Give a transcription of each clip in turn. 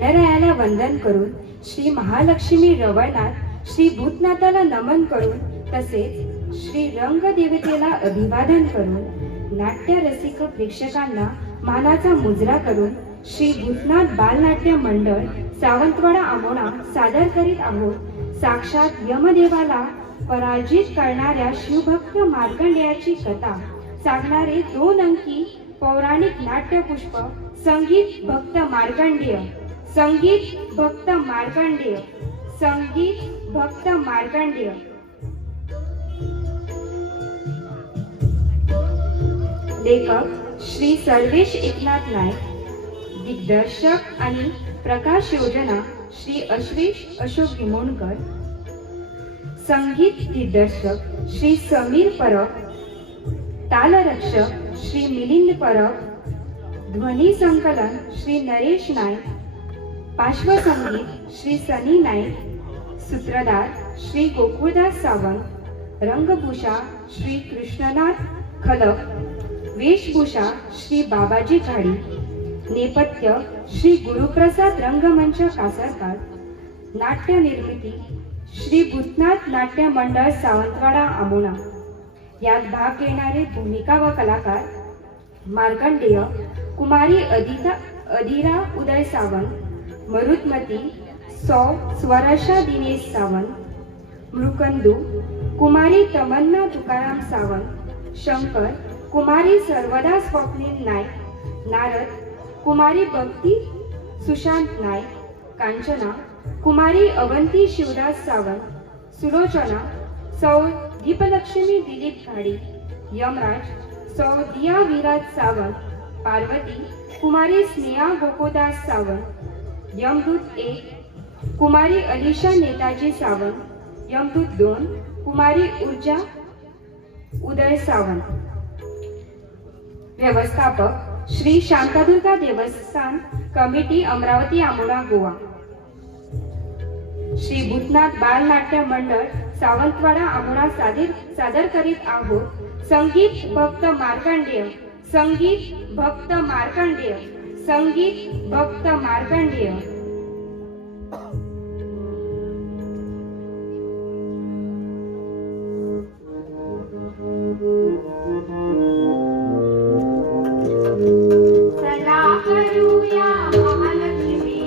गणरायाला वंदन करून, श्री महालक्ष्मी रवळनाथ श्री भूतनाथाला नमन करून, तसेच श्री रंगदेवतेला अभिवादन करून, नाट्य रसिक प्रेक्षकांना मानाचा मुजरा करून श्री भूतनाथ बालनाट्य मंडळ सावंतवाडा आमोणा सादर करीत आहोत साक्षात यमदेवाला पराजित करणाऱ्या शिवभक्त मार्कंडेयाची कथा सांगणारे 2 अंकी पौराणिक नाट्यपुष्प संगीत भक्त मार्कंडेय. संगीत भक्त मार्कंडेय. संगीत भक्त मार्कंडेय. लेखक श्री सर्वेश एकनाथ नाईक. दिग्दर्शक आणि प्रकाश योजना श्री अश्वेश अशोक गिमोणकर. संगीत दिग्दर्शक श्री समीर परब. तालरक्षक श्री मिलिंद परब. ध्वनी संकलन श्री नरेश नाईक. पार्श्वसंगीत श्री सनी नाईक. सूत्रधार श्री गोकुळदास सावंत. रंगभूषा श्री कृष्णनाथ खलप. वेशभूषा श्री बाबाजी घाडी. नेपथ्य श्री गुरुप्रसाद रंगमंच कासरकार. नाट्य निर्मिती श्री भूतनाथ नाट्य मंडळ सावंतवाडा आमोणा. यात भाग घेणारे भूमिका व कलाकार: मार्कंडेय कुमारी अधीरा उदय सावंत. मरुत्मती सौ स्वराशा दिनेश सावंत. मृकंदू कुमारी तमन्ना तुकाराम सावंत. शंकर कुमारी सर्वदा स्वप्नील नाईक. नारद कुमारी भक्ती सुशांत नाईक. कांचना कुमारी अवंती शिवदास सावंत. सुलोचना सौ दीपलक्ष्मी दिलीप घाडी. यमराज सौ दिया विराज सावंत. पार्वती कुमारी स्नेहा गोकुदास सावंत. यमदूत 1 कुमारी अलिशा नेताजी सावंत. यमदूत 2 कुमारी ऊर्जा उदय सावंत. व्यवस्थापक श्री शांतादुर्गा देवस्थान कमिटी अमरावती आमोणा गोवा. श्री भूतनाथ बालनाट्य मंडळ सावंतवाडा आमोणा सादर करीत आहोत संगीत भक्त मार्कंडेय. संगीत भक्त मार्कंडेय. संगीत भक्त मार्कंडेय. महालक्ष्मी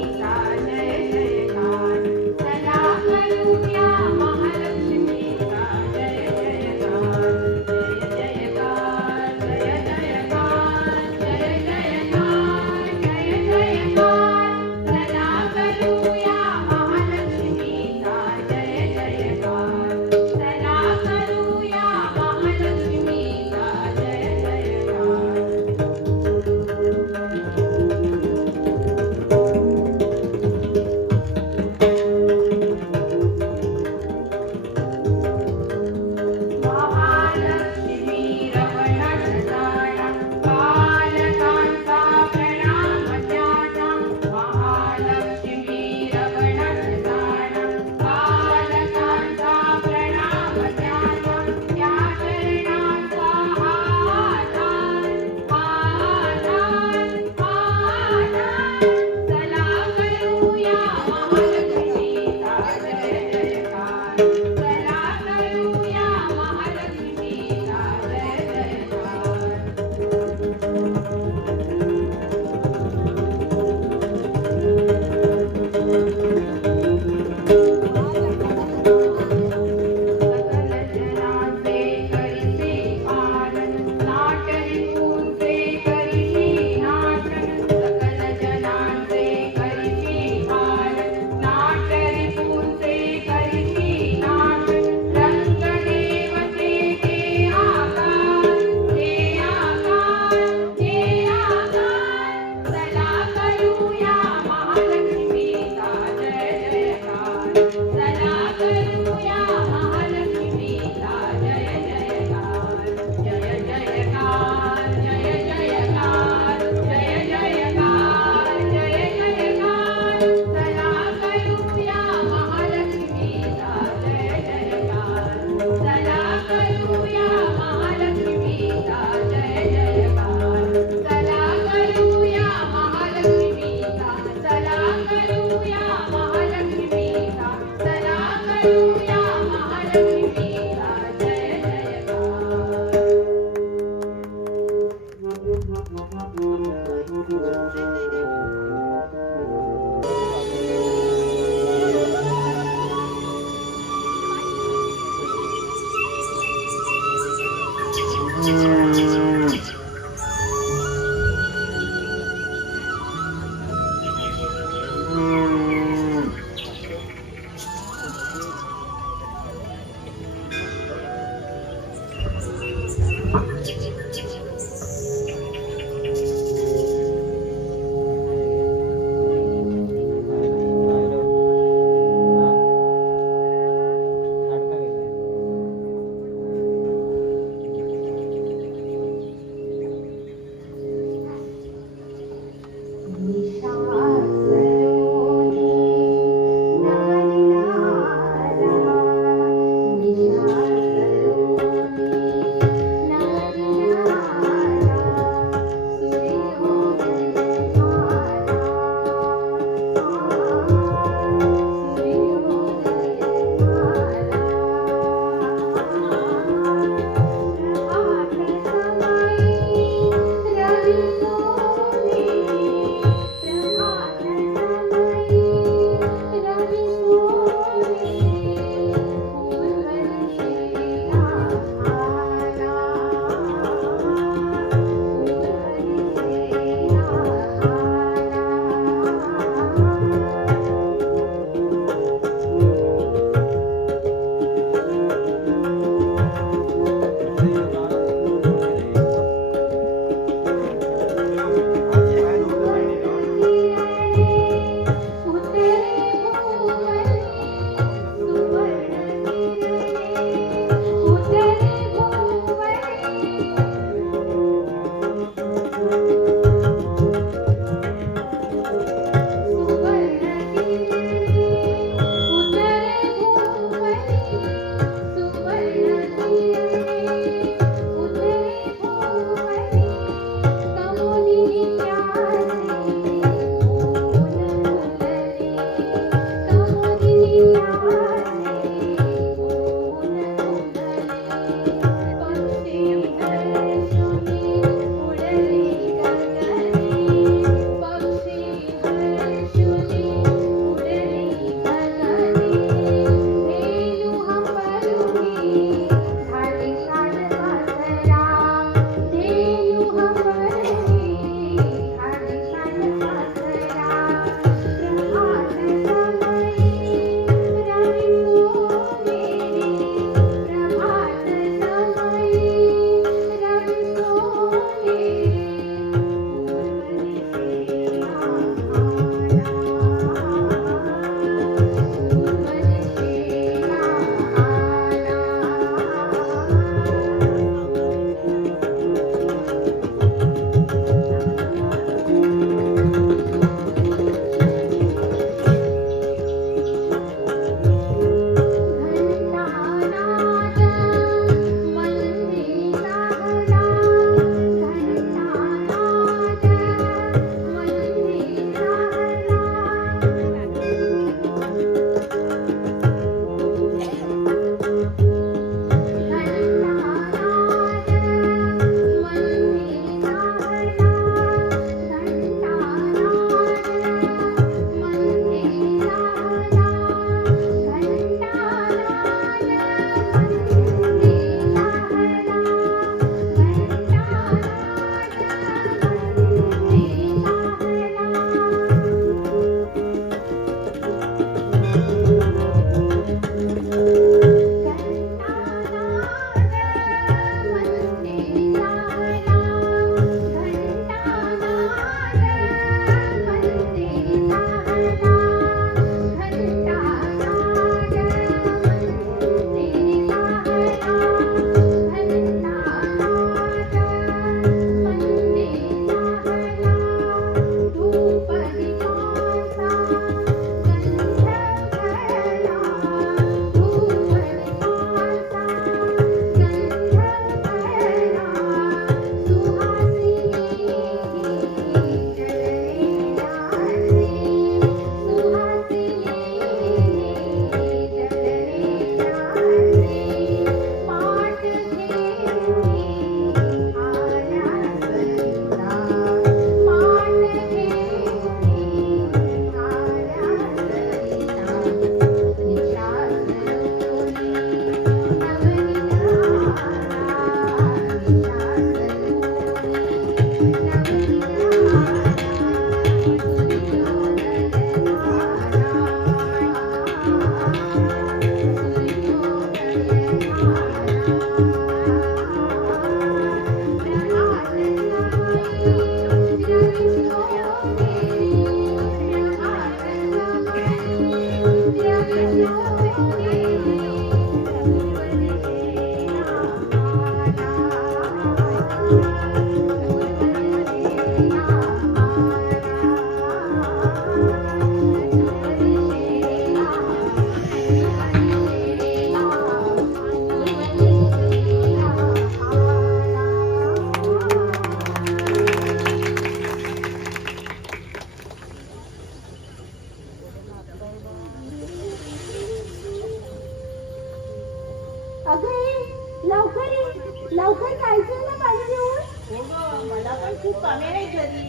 कामे नाही घरी.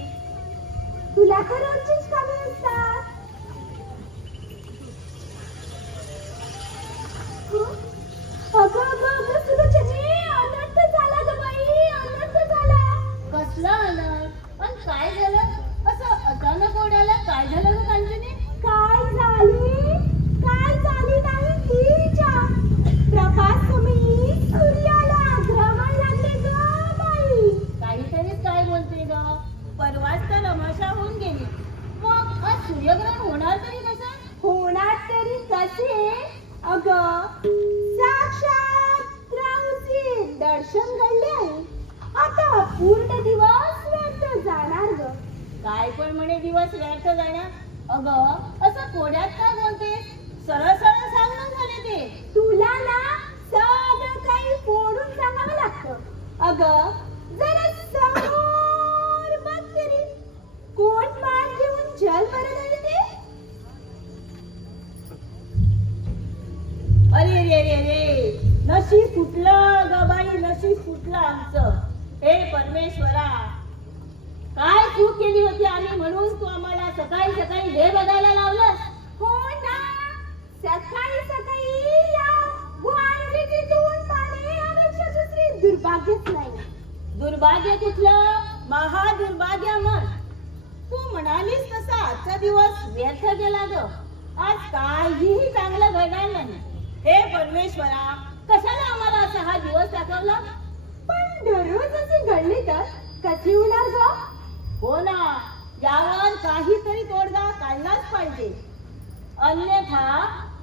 तुला का रोजचीच कामे असतात? अगं अगं अगं सुलोचने, अनर्थ झाला ग बाई, अनर्थ झाला. कसला आलं पण काय झालं? असं अचानक ओढायला काय झालं ग कांचनी? काय झाली नाही ती विचार. प्रभात तुम्ही सूर्याला ग्रहण लागले ग बाई. काहीतरीच काय बोलते ग? परवाच तर अमाशा होऊन गेली, मग आज सूर्यग्रहण होणार तरी कसं? होणार तरी कसे? अगं साक्षात राहूचे दर्शन घडले आहे. आता पूर्ण दिवस व्यर्थ जाणार ग. काय पण म्हणे दिवस व्यर्थ जाणार? अगं असं कोड्यात का बोलते? सरळ सरळ सांगणं झाले ते. तुला ना सगळं काही फोडून सांगावं लागतं. अगं जरा समोर बघ तरी, कोण मान घेऊन जल भरत आहे ते? अरे रे रे रे, नशीब फुटलं ग बाई, नशीब फुटलं आमचं. हे परमेश्वरा, काय चूक केली होती आम्ही म्हणून तू आम्हाला सकाळी सकाळी हे बघायला लावलं? हो ना, सकाळी सकाळी या वांगीची दोन पाने यापेक्षा दुसरी दुर्भाग्यच नाही. दुर्भाग्य कुठलं? महादुर्भाग्य म्हण. तू म्हणालीस तसा आजचा दिवस व्यर्थ गेला ग. आज काहीही चांगलं घडणार नाही. हे परमेश्वरा, कशाला आम्हाला असा हा दिवस दाखवला? पण दररोज असे घडले तर कसे होणार ग? हो ना, यावर काहीतरी तोडगा काढलाच पाहिजे. अन्यथा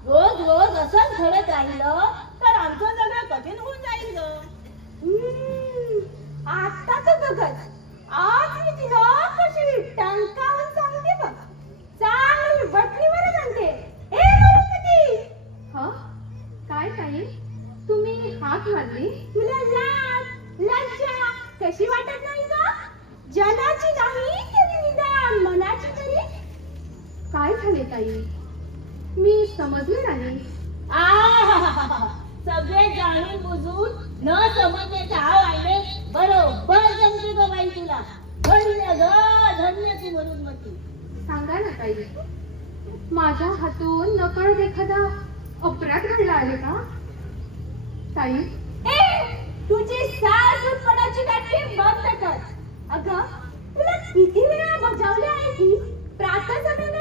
रोज रोज असंच घडत राहिलं तर आमचं सगळं कठीण होऊन जाईल ग. आता तर बघत, आज मी तिला कशी टंकावून सांगते बघ. चांगली बटणीवर सांगते. ए गणपती, ह काय ताई, तुम्ही हाक मारली? तुला लज्जा कशी वाटत नाही का? जनाची नाही तरी निदान मनाची तरी. काय झाले ताई, मी समजले नाही. आहाहाहा, सगळे जाणून बुजून न समजण्याचा हाव आहे. बरोबर जमते ग बाई तुला. धन्य ग, धन्य ती म्हणून मग ती. सांगा ना ताई, माझ्या हातून नकळत एखादा अपराध घडला आहे का? ताई, ए तुझी सासूपणाची गाठी बंद कर. अगं तुला किती वेळा बजावले आहे की प्रातः समेत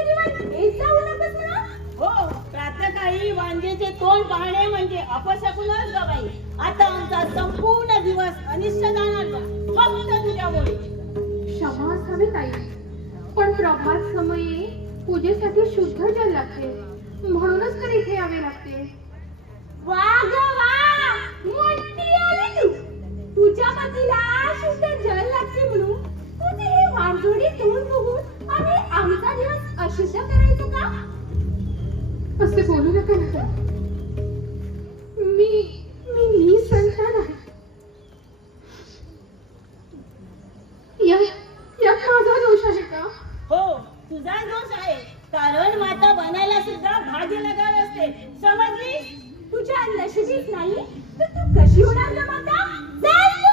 येत जाऊ नकोस म्हणा. हो, प्रातःकाळी वांजेचे तोंड पाहणे म्हणजे अपशकुनच ग बाई. आता आमचा संपूर्ण दिवस अनिष्ट जाणार ग, फक्त तुझ्यामुळे. क्षमा असावी ताई, पण प्रभात समयी पूजेसाठी शुद्ध जल लागते, म्हणूनच तर इथे यावे लागते. वा ग वा, मोठी आली तू. तुझ्या पतीला शुद्ध जल लागते म्हणून तुझे हे वांजोडी तोंड बघून आम्ही आमचा दिवस अशुद्ध करायचो का? असे बोलू नका ना. मी संतान आहे. यात माझा दोष आहे का? हो, तुझा दोष आहे. कारण माता बनायला सुद्धा भाग्य लगावे असते, समजली? तुझ्या नशिबीच नाही तर तू कशी होणार ग माता? जा तू.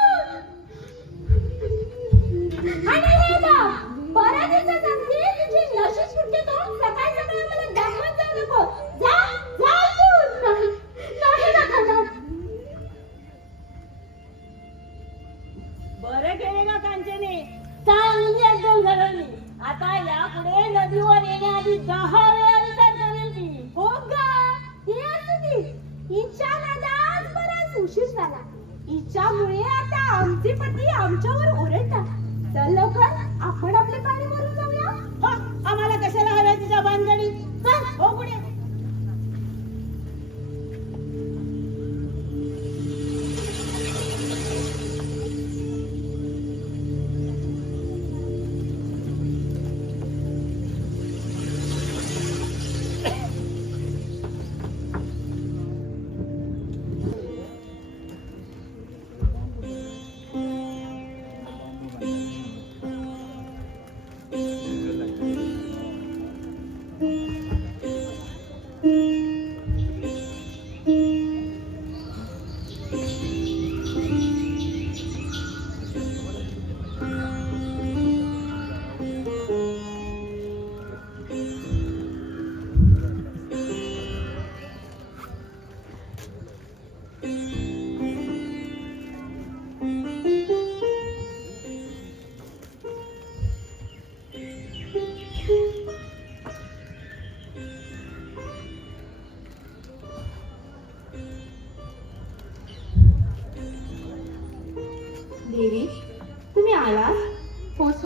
आणि हे बघ, परत एकदा सांगते, तुझी नशीब फुटते तोंड सकाळी सकाळी मला दाखवत जाऊ नको. जा जा तू. नाही नका. बरं केले का कांचने, चांगली एकदम घडवली. आता यापुढे नदीवर येण्याआधी 10 वेळा विचार करेल मी. हो ग, हे असू दे. हिच्या नादात बराच उशीर झाला. हिच्यामुळे आता आमचे पती आमच्यावर ओरडतात. चल लवकर आपण आपले पाणी भरून जाऊया. हो, आम्हाला कशाला हव्या तुझ्या बांधणी? चल हो पुढे.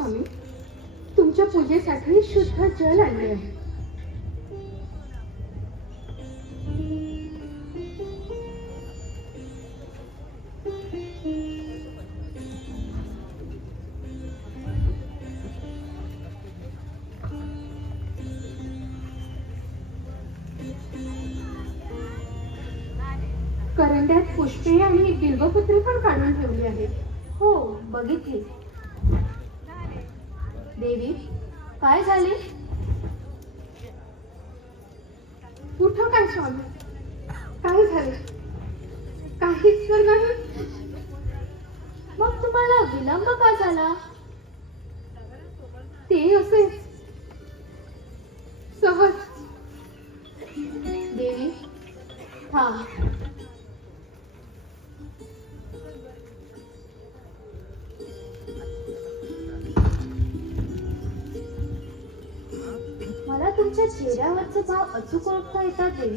स्वामी, तुमच्या पूजेसाठी शुद्ध जल आणले आहे. करंड्यात पुष्पे आणि बिल्वपत्रे पण काढून ठेवली आहेत. हो, बघितली. देवी, काय झाले? कुठं काय स्वामी, काय झाले? काहीच तर नाही. मग तुम्हाला विलंब का झाला? ते असे सहज. देवी, थांब. मला तुमच्या चेहऱ्यावरचे भाव अचूक ओळखता येतात देवी.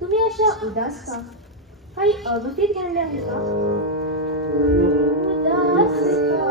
तुम्ही अशा उदास का? काही अगतीत घडले आहे का? उदास का?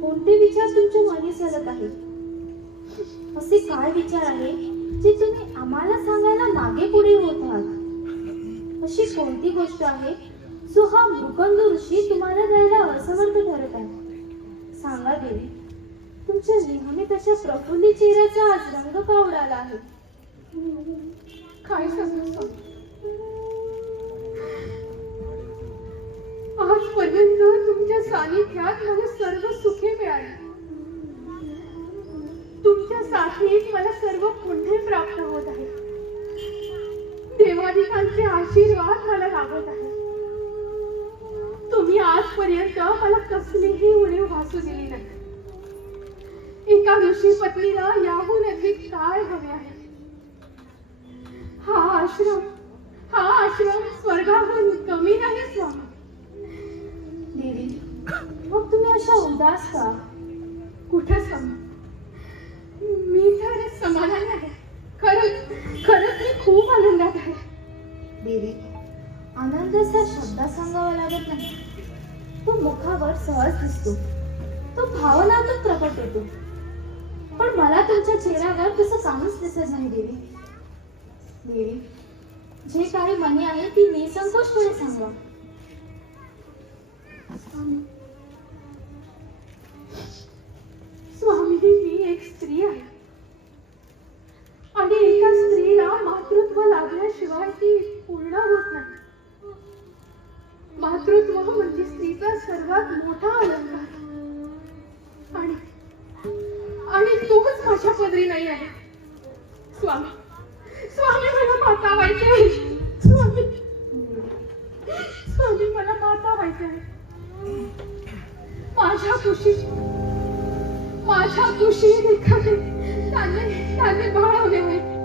कोणते विचार तुमच्या मागे चालत आहेत? असे काय विचार आहे जे तुम्ही आम्हाला सांगायला मागे पुढे होत आहात? अशी कोणती गोष्ट आहे जो हा मृकंद ऋषी तुम्हाला द्यायला असमर्थ ठरत आहे? सांगा देवी, तुमच्या नेहमी तशा प्रफुल्लित चेहऱ्याचा आज रंग का उडाला आहे? काय सांगू स्वामी, आजपर्यंत तुमच्या सानिध्यात मला सर्व सुखे मिळाली. तुमच्या साथीत मला सर्व पुण्य प्राप्त होत आहे. देवादिकांचे आशीर्वाद मला लाभत आहे. तुम्ही आजपर्यंत मला कसलीही उणीव भासू दिली नाही. एका ऋषी पत्नीला याहून अधिक काय हवे आहे? हा आश्रम स्वर्गाहून कमी नाही स्वामी. देवी, मग तुम्ही अशा उदास का? कुठे स्वामी, मी तर समाधानी आहे. खरंच मी खूप आनंदात आहे. देवी, आनंदाचा शब्दात सांगावा लागत नाही. तो मुखावर सहज दिसतो. तो भावनातून प्रकट होतो. पण मला तुमच्या चेहऱ्यावर तसं काहीच दिसत नाही देवी. देवी, जे काही मनी आहे ती निसंकोचपणे सांगा. स्वामी, मी एक स्त्री आहे आणि एका स्त्रीला मातृत्व लाभल्याशिवाय ती पूर्ण होत नाही. मातृत्व म्हणजे स्त्रीचा सर्वात मोठा अलंकार आणि आणि तोच माझ्या पदरी नाही आहे. स्वामी, स्वामी, मला माता व्हायचे आहे. स्वामी, स्वामी, मला माता व्हायचे आहे. माझ्या कुशी एखादे त्याने बाळवले आहे.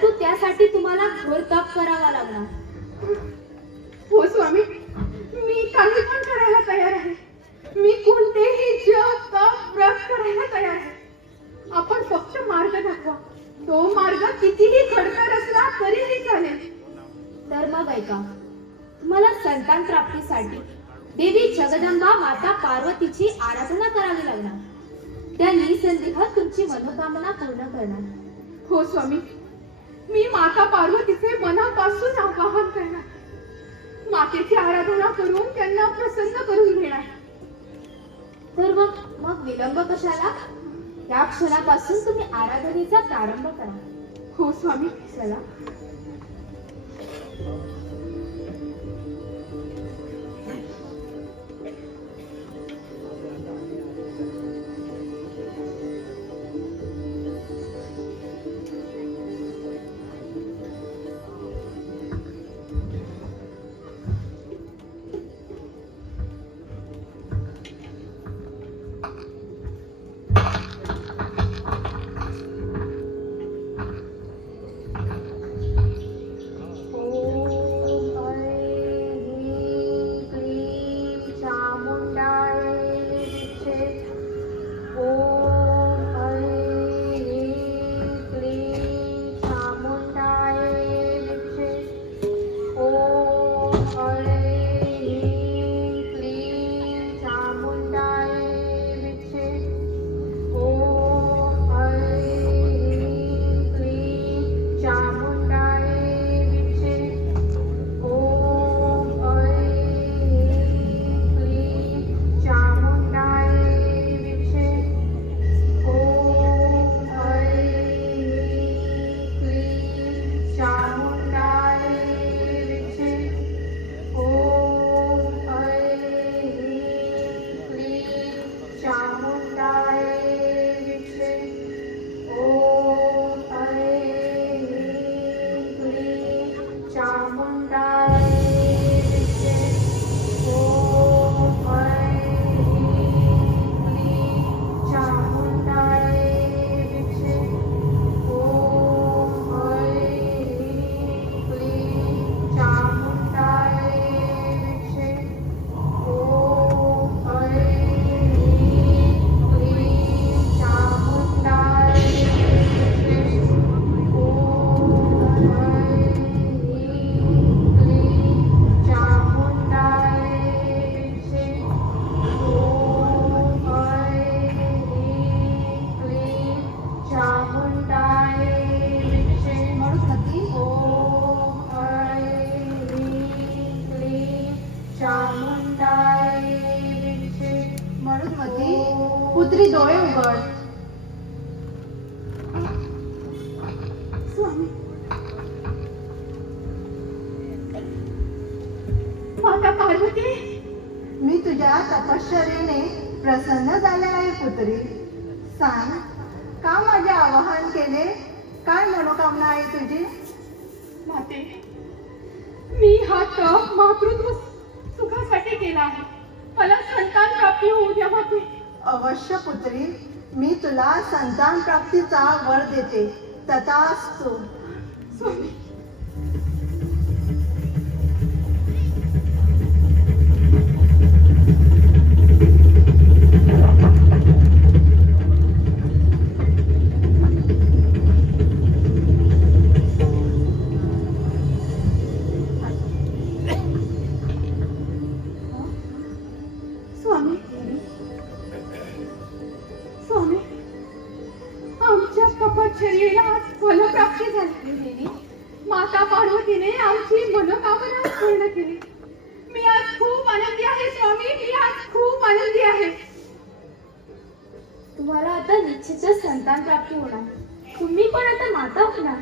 परंतु त्यासाठी तुम्हाला घोर तप करावा लागणार. हो स्वामी, मी काही पण करायला तयार आहे. मी कोणतेही जप तप व्रत करायला तयार आहे. आपण फक्त मार्ग दाखवा. तो मार्ग कितीही खडतर असला तरीही चालेल. तर मग ऐका, तुम्हाला संतान प्राप्तीसाठी देवी जगदंबा माता पार्वतीची आराधना करावी लागणार. त्या निसंदेह तुमची मनोकामना पूर्ण करणार. हो स्वामी, मी माता पार्वतीचे मनापासून आवाहन करणार. मातेची आराधना करून त्यांना प्रसन्न करून घेणार. तर मग विलंब कशाला? या क्षणापासून तुम्ही आराधनेचा प्रारंभ करा. हो स्वामी. चला. पुत्री डोळे उघड. स्वामी, माता पार्वती, मी तुझ्या तपश्चर्येने प्रसन्न झाले आहे पुत्री. सांग, का माझे आवाहन केले? काय मनोकामना आहे तुझी? माते, मी हा तप मातृत्व सुखासाठी केला आहे. मला संतान प्राप्ती होऊ द्या माते. अवश्य पुत्री, मी तुला संतान प्राप्तीचा वर देते. तथास्तु. स्वामी, स्वामी, स्वामी, आमच्या तपश्चर्येला आज फलप्राप्ती झाली. देवी, माता पार्वतीने आमची मनोकामना पूर्ण केली. मी आज खूप आनंदी आहे स्वामी. मी आज खूप आनंदी आहे. तुम्हाला आता निश्चितच संतान प्राप्ती होणार. तुम्ही पण आता माता होणार.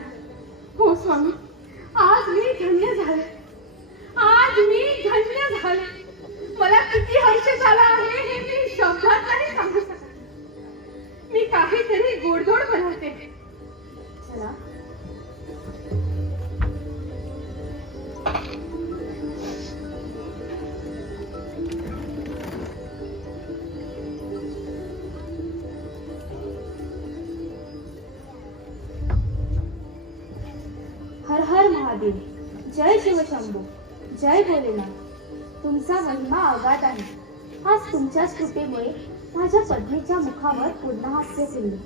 हो स्वामी, आज मी धन्य झाले. आज मी धन्य झाले. मला किती हर्ष झाला आहे हे मी शब्दात नाही सांगू शकत. मी काहीतरी गोडधोड बनवते. चला. हर हर महादेव, जय शिवशंभू, जय भोलेनाथ. तुमचा महिमा अगाध आहे. आज तुमच्याच कृपेमुळे माझ्या पत्नीच्या मुखावर पुन्हा हास्य फुलले.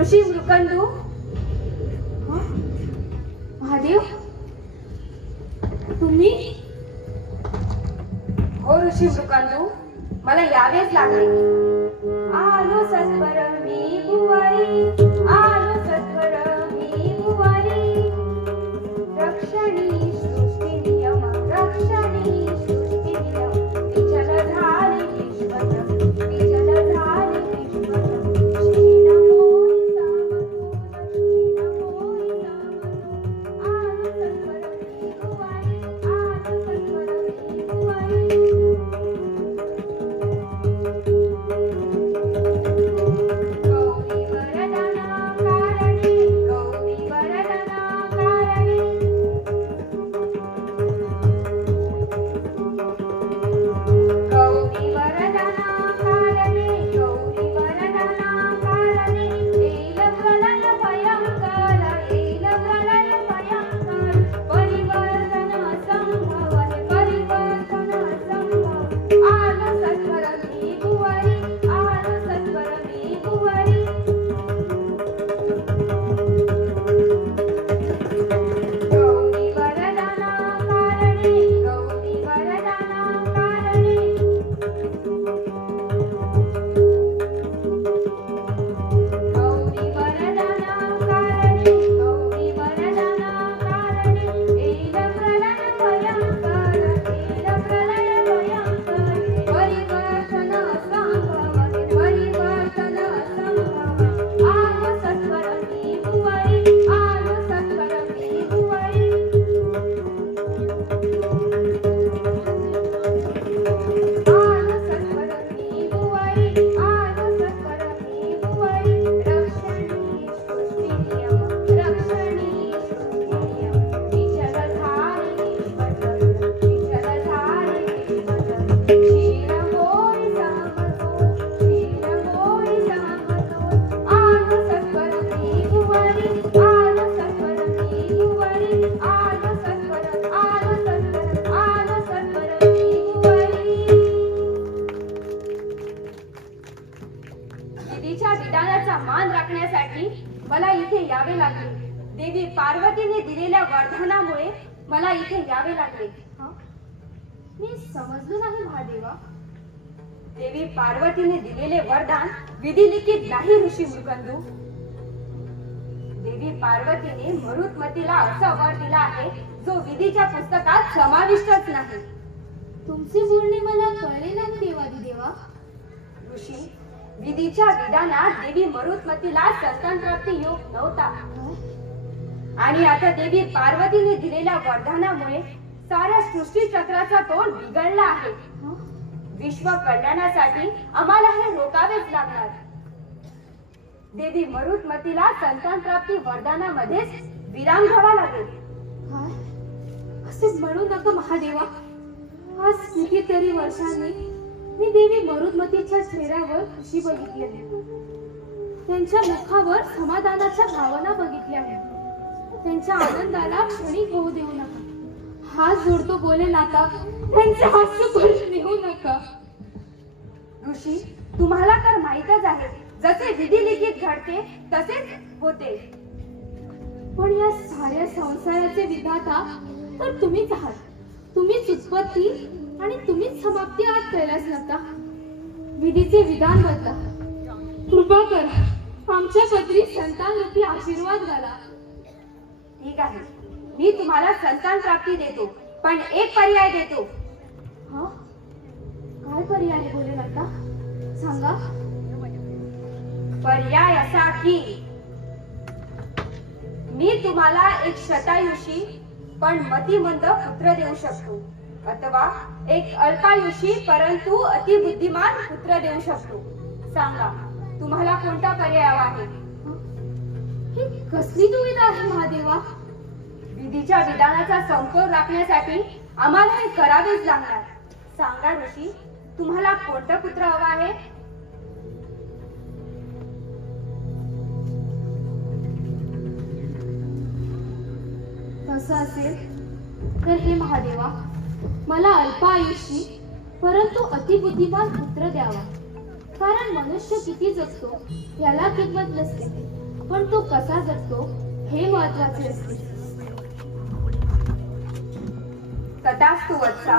ऋषी मृकंदू, महादेव, तुम्ही? हो ऋषी मृकंदू, मला यावेच लागले. आलो सत्वर मी बुवारी, आलो सत्वर मी बुवारी. रक्षणी सृष्टी नियम, रक्षणी सृष्टी नियम. विचल झाले विश्वत, विचल झाले विश्वत. क्षीण होई सामतोल, क्षीण होई सामतोल. आलो सत्वर मी बुवारी, आलो सत्वर मी बुवारी. गौरी वरदाना कारणे, गौरी वरदाना कारणे. गौरी वरदाना कारणे, गौरी वरदाना कारणे. येईल प्रलय भयंकर, येईल प्रलय भयंकर. परिवर्तन संभव आहे, परिवर्तन संभव. आलो सत्वर मी बुवारी, आलो सत्वर मी बुवारी. गौरी वरदाना कारणे, गौरी वरदाना कारणे. गौरी वरदाना कारणे, गौरी वरदाना कारणे. येईल प्रलय भयंकर, येईल प्रलय भयंकर. परिवर्तन संभव आहे, परिवर्तन संभव. आलो सत्वर मी बुवारी, आलो सत्वर मी बुवारी. आलो सत्वर मी बुवारी, आलो सत्वर मी बुवारी. रक्षणी सृष्टी नियम, रक्षणी सृष्टी नियम. विचल झाले विश्वत, विचल झाले विश्वत. क्षीण होई सामतोल, क्षीण होई सामतोल. आलो सत्वर मी बुवारी, आलो सत्वर मी बुवारी. आलो सत्वर, आलो सत्वर, आलो सत्वर मी बुवारी. विधीच्या विधानाचा मान राखण्यासाठी मला इथे यावे लागले. देवी पार्वतीने दिलेल्या वरदानामुळे मला इथे यावे लागले. हा? मी समजलो नाही महादेवा. देवी पार्वतीने दिलेले वरदान विधिलिखित नाही ऋषी मृकंदू. देवी पार्वतीने मरुत्मतीला असा वर दिला आहे जो विधीच्या पुस्तकात समाविष्टच नाही. तुमचे बोलणे मला कळले नाही देवादिदेवा. ऋषी, विधीच्या विधानात देवी मरुत्मतीला संतान प्राप्ती योग नव्हता. आणि आता देवी पार्वतीने दिलेल्या वरदानामुळे साऱ्या सृष्टी चक्राचा तोल बिघडला आहे. हा? विश्व कल्याणासाठी आम्हाला हे रोकावेच लागणार. देवी मरुत्मतीला संतान प्राप्ती वरदानामध्येच विराम घ्यावा लागेल. काय? असे म्हणू नका महादेवा. आज कितीतरी वर्षांनी मी देवी मरुत्मतीच्या चेहऱ्यावर खुशी बघितली आहे. त्यांच्या मुखावर समाधानाच्या भावना बघितल्या आहेत. त्यांच्या आनंदाला क्षणी होऊ देऊ नका. हात जोडतो बोले नाका, त्यांचे हास्य करून नेऊ नका. ऋषी, तुम्हाला तर माहीतच आहे, जसे विधिलिखित घडते तसेच होते. पण या साऱ्या संसाराचे विधाता तर तुम्हीच आहात. तुम्हीच उत्पत्ती आणि तुम्हीच समाप्ती आज कैलास नका. विधीचे विधान बदला. कृपा करा, आमच्या पत्री संतान रूपी आशीर्वाद घाला. ठीक आहे, मी तुम्हाला संतान प्राप्ती देतो, पण एक पर्याय देतो. हा? काय पर्याय बोले नका? सांगा. पर्याय असा की मी तुम्हाला एक शतायुषी पण मतिमंद पुत्र देऊ शकतो, अथवा एक अल्पायुषी परंतु अतिबुद्धिमान पुत्र देऊ शकतो. सांगा, तुम्हाला कोणता पर्याय हवा आहे? ही कसली दुविधा आहे महादेवा? विधीच्या विधानाचा समतोल राखण्यासाठी आम्हाला हे करावेच लागणार. सांगा ऋषी, तुम्हाला कोणता पुत्र हवा आहे? तसं असेल तर हे महादेवा, मला अल्प आयुष्य परंतु अतिबुद्धिमान पुत्र द्यावा. कारण मनुष्य किती जगतो याला किंमत नसते, पण तो कसा जगतो हे महत्वाचे असते. तथास्तु वत्सा.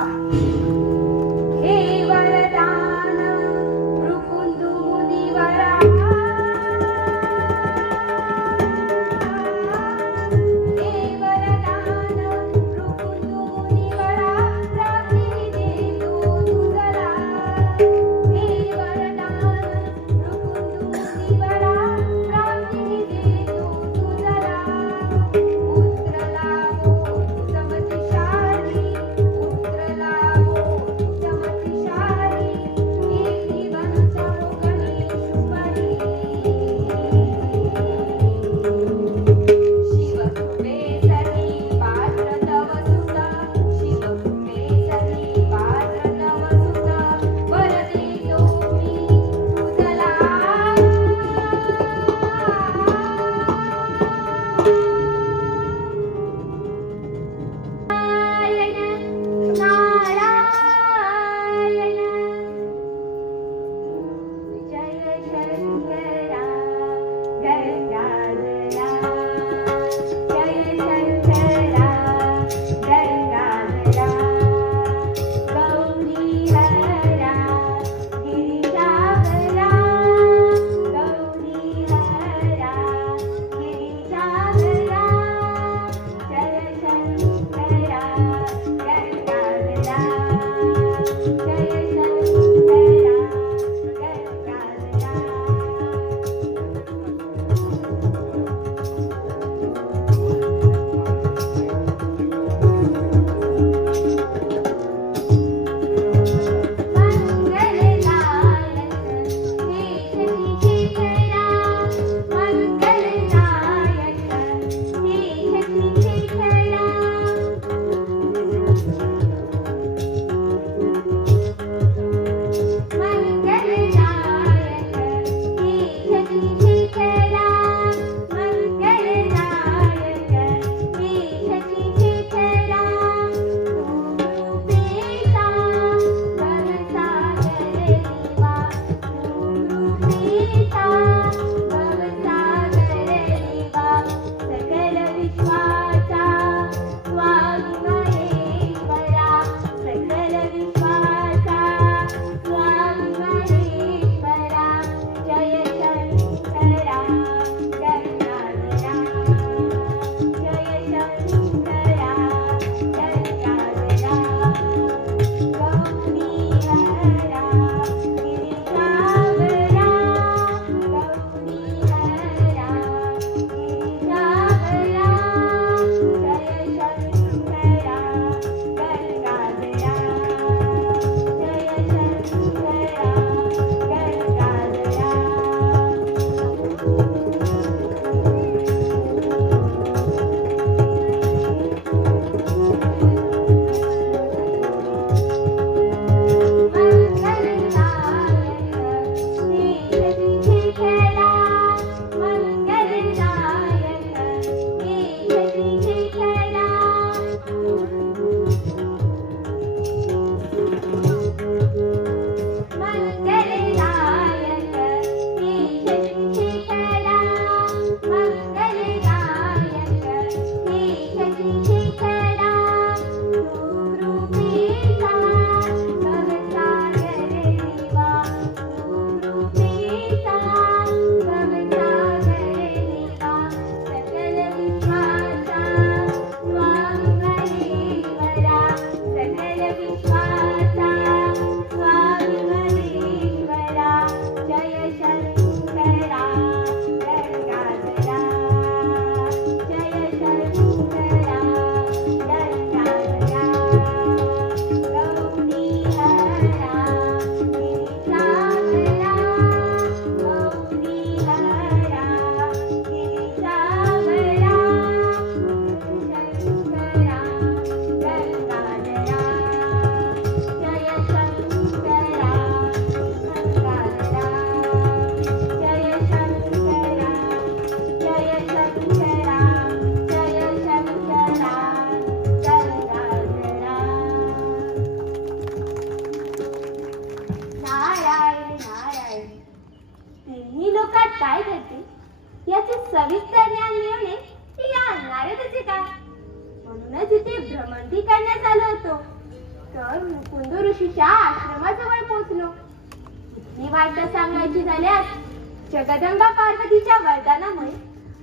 हे वरदान भृकुंडु मुनिवरा. हे वरदान भृकुंडु मुनिवरा, प्राप्ती देतो तुझला. हे वरदान भृकुंडु मुनिवरा, प्राप्ती देतो तुझला. पुत्र लाभो समतिशाली, पुत्र लाभो समतिशाली. वरती करण्यात आलो होतो तर मुकुंद ऋषीच्या आश्रमाजवळ पोहोचलो. ही वार्ता सांगायची झाल्यास जगदंबा पार्वतीच्या वरदानामुळे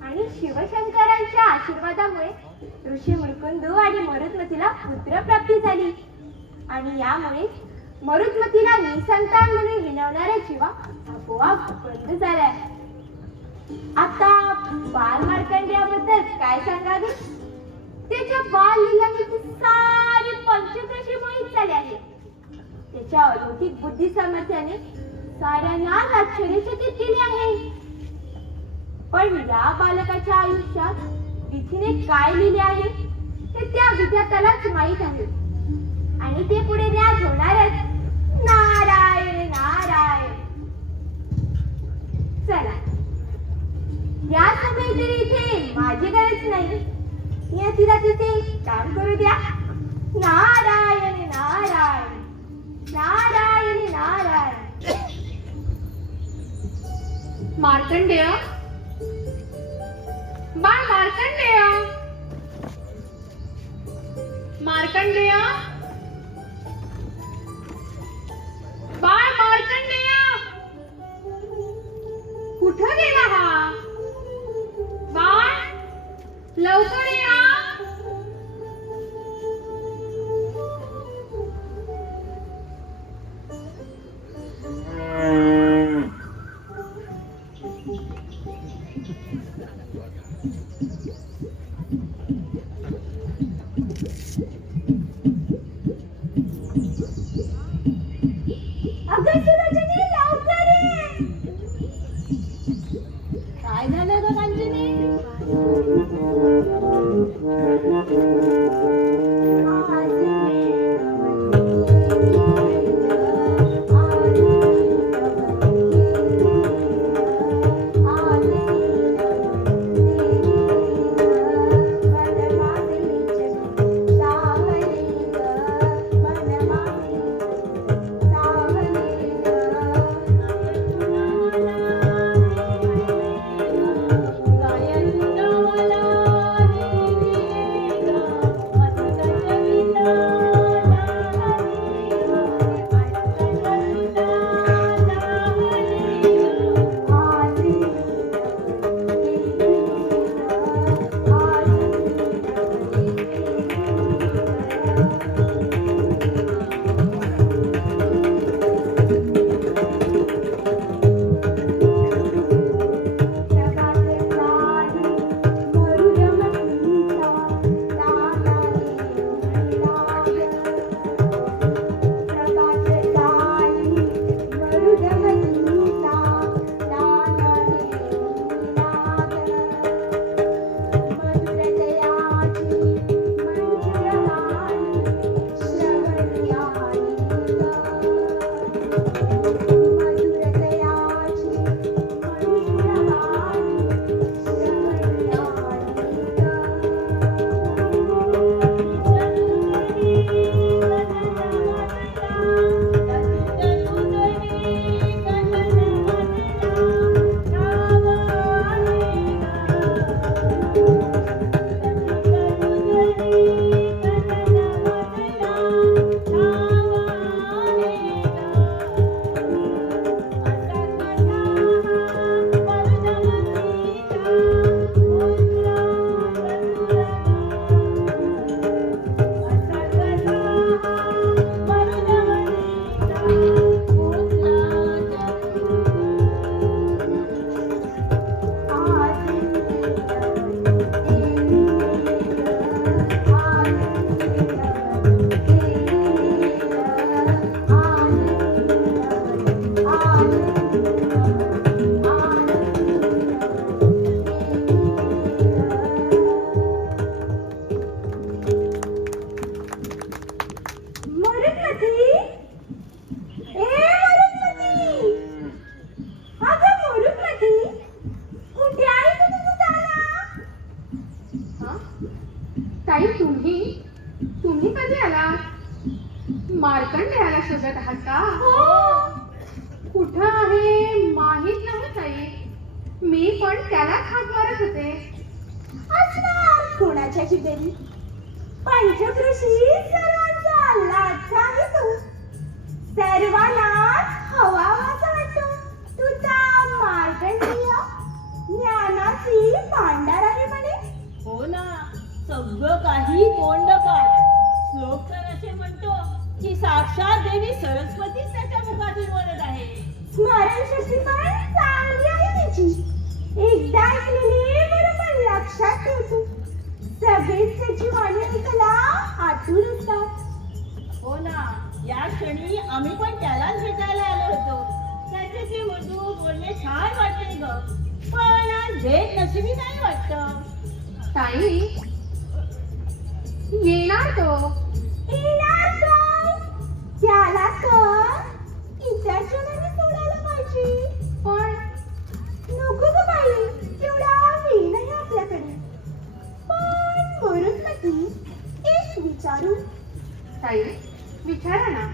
आणि शिवशंकरांच्या आशीर्वादामुळे ऋषी मुकुंद आणि मरुत्मतीला पुत्रप्राप्ती झाली आणि यामुळे मरुत्मतीला निसंतान म्हणून विनवणाऱ्या जीवा आपोआप बंद झाल्या. आता बाल मार्कंडेयाबद्दल काय सांगावे? त्याच्या बाल लीलांची सारी पंचक्रोशी मोहित झाली आहे. त्याच्या अलौकिक बुद्धी सामर्थ्याने साऱ्यांना आश्चर्यचकित केले आहे. पण या बालकाच्या आयुष्यात विधीने काय लिहिले आहे हे त्या विधात्यालाच माहीत आहे आणि ते पुढे ज्ञात होणारच. नारायण नारायण. चला, या समय तरी इथे माझी गरज नाही. या तिला तिथे काम करू द्या. नारायण नारायण नारायण नारायण. मार्कंडेय, बाळ मार्कंडेय, मार्कंडेय, बाळ मार्कंडेय, कुठं गेला हा बाळ? लवकर या. अगं सुलोचने, लवकर ये. काय झालं ग कांचनी? ताई, तुम्ही कधी आलात? मार्कंडेयाला शोधत आहात का? हो. कुठं आहे माहित नाही ताई. मी पण त्याला हाक मारत होते. असणार कोणाच्या जिबेरी. पंचकृषी सर्वांचा लाडका आहे तू. सर्वांनाच हवावासा वाटतो. तुझा मार्कंडेय ज्ञानाची भांडार आहे म्हणे. हो ना, सगळं काही तोंडपाठ. श्लोक तर असे म्हणतो की साक्षात देवी सरस्वतीच त्याच्या मुखातून बोलत आहे. स्मरणशक्ती पण चांगली आहे त्याची. एकदा ऐकलेले बरोबर लक्षात ठेवतो. सगळेच त्याची वाणी ऐकायला आतुर असतात. हो ना, या क्षणी आम्ही पण त्यालाच भेटायला आलो होतो. त्याचे ते मधू बोलणे छान वाटते ग, पण आज भेट नशिबी नाही वाटत. ताई येणार तो. येणार काय? त्याला तर इतर जणांनी सोडायला पाहिजे. पण नको ग बाई, तेवढा वेळ नाही आपल्याकडे. पण मरुत्मती, एक विचारू. ताई विचारा ना,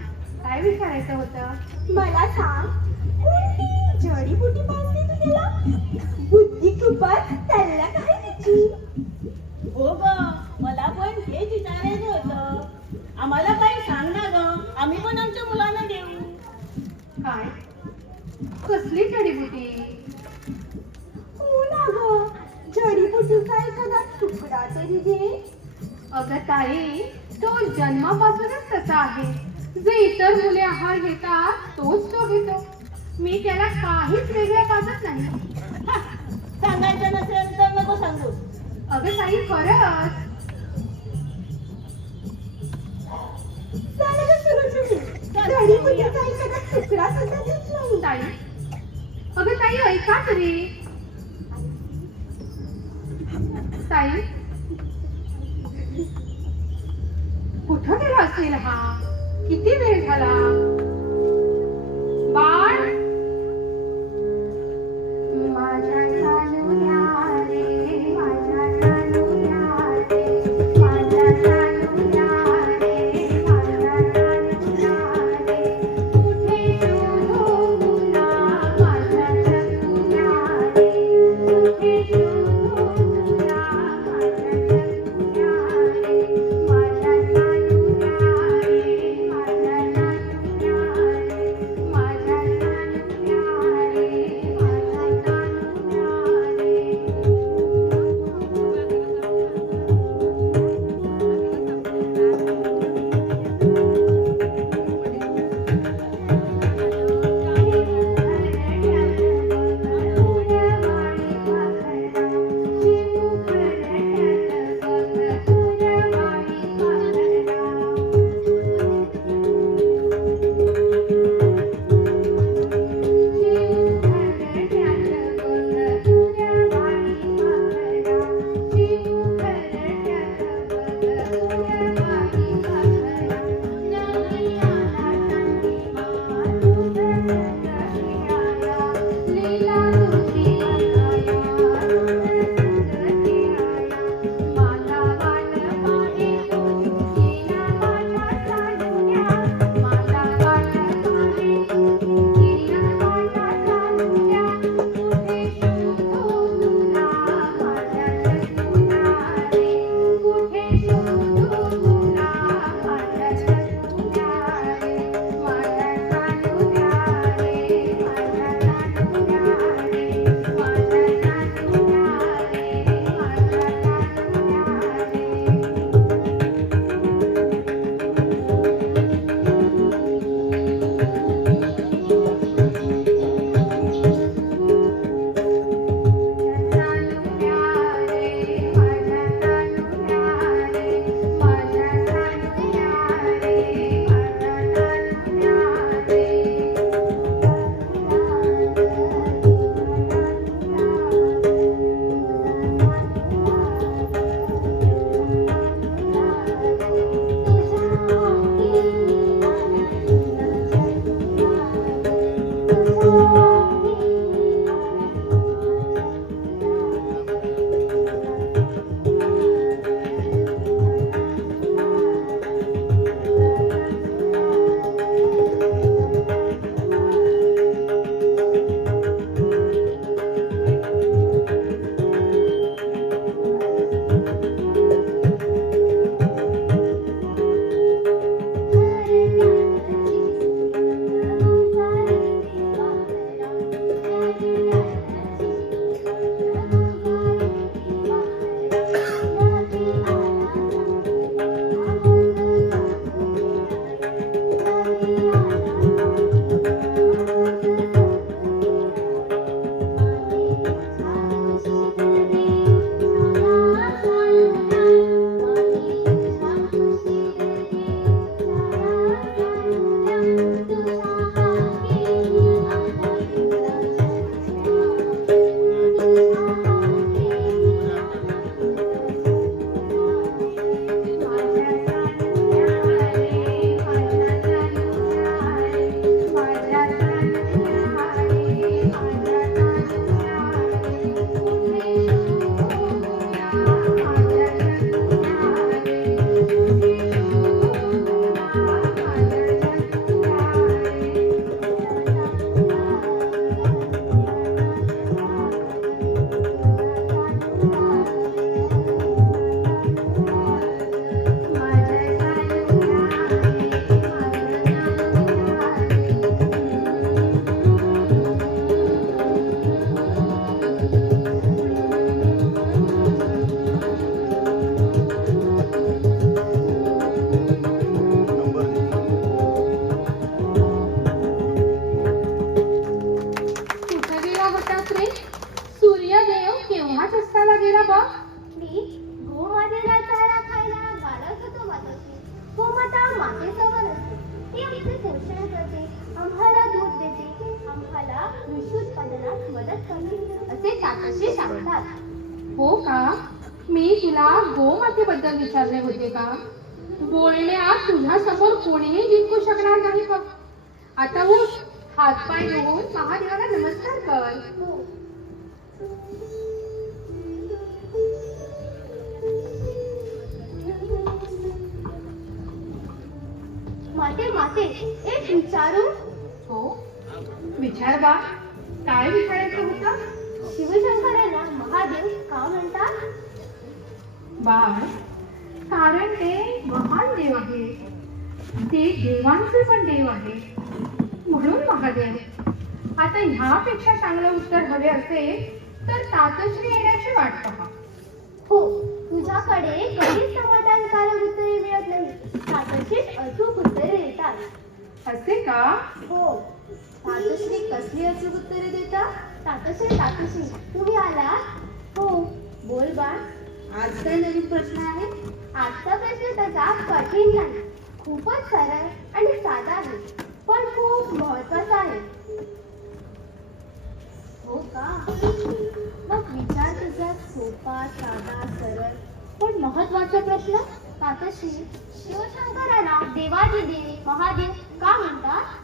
काय विचारायचं होतं? मला सांग, कोणती जडीबुटी पाजली तू त्याला? बुद्धी खूपच तल्लख आहे त्याची. हो ग, मला पण हेच विचारायचं होतं. आम्हाला काही सांग ना ग, आम्ही पण आमच्या मुलांना देऊ. काय? कसली जडीबुटी? हो ना ग, जडीबुटीचा एखादा तुकडा तरी दे. अगं ताई, तो जन्मापासूनच तसा आहे. जे इतर मुले आहार घेतात तोच तो घेतो. मी त्याला काहीच वेगळं पाजत नाही. हा, सांगायचं नसेल तर नको सांगू. अगं ताई, खरंच. झालं ग सुरू तुम्ही. जडीबुटीचा एखादा तुकडा सुद्धा देत नाही. ताई, अगं ताई, ऐका तरी. ताई, कुठं गेला असेल हा? किती वेळ झाला? बाळ, माझ्या सानुया रे, माझ्या सानुया रे, माझ्या सानुया रे, माझ्या सानुया रे, कुठे शोधू तुला माझ्या सखुया रे, कुठे शोधू तुला माझ्या सखुया रे, माझ्या सानुया रे, माझ्या सानुया रे, माझ्या मदत करतील असे तातश्री सांगतात. हो का? मी तुला गोमातेबद्दल विचारले होते का? बोलण्यात तुझ्या समोर कोणीही जिंकू शकणार नाही बघ. आता उठ, हातपाय धुवून महादेवाला नमस्कार कर. हो. माते माते एक विचारू. हो, विचार बा. काय विचारायचं होतं? शिवशंकरांना महादेव का म्हणतात? बाळ, कारण ते महान देव आहे. ते देवांचे पण देव आहे, म्हणून महादेव. आता ह्यापेक्षा चांगलं उत्तर हवे असेल तर तातश्री येण्याची वाट पहा. हो, तुझ्याकडे कधीच समाधानकारक उत्तरे मिळत नाही. तातश्रीच अचूक उत्तरे देतात. असे का? हो. तातश्री कसली अचूक उत्तरे देतात? तातश्री तुम्ही आलात? हो. बोल बाळ. आज काय नवीन प्रश्न आहे? आजचा प्रश्न तसा कठीण नाही, खूपच सरळ आणि साधा आहे, पण खूप महत्वाचा आहे. हो का? मग विचार तुझा सोपा, साधा, सरळ पण महत्वाचा प्रश्न. तातश्री, शिवशंकराला देवादिदेव महादेव का म्हणतात?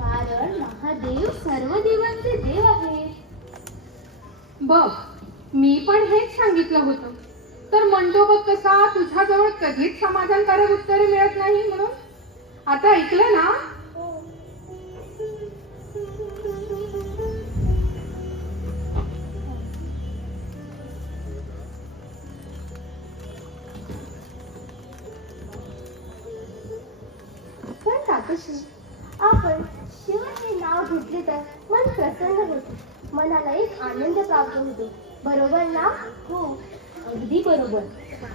कारण महादेव सर्व देवांचे देव आहेत. बघ, मी पण हेच सांगितलं होतं. तर म्हणतो बघ कसा तुझ्याजवळ कधीच समाधानकारक उत्तरे मिळत नाही म्हणून. आता ऐकलं ना? पण तातश्री, आपण शिव हे नाव घेतले तर मन प्रसन्न होते, मनाला एक आनंद प्राप्त होतो. बरोबर ना? हो, अगदी बरोबर.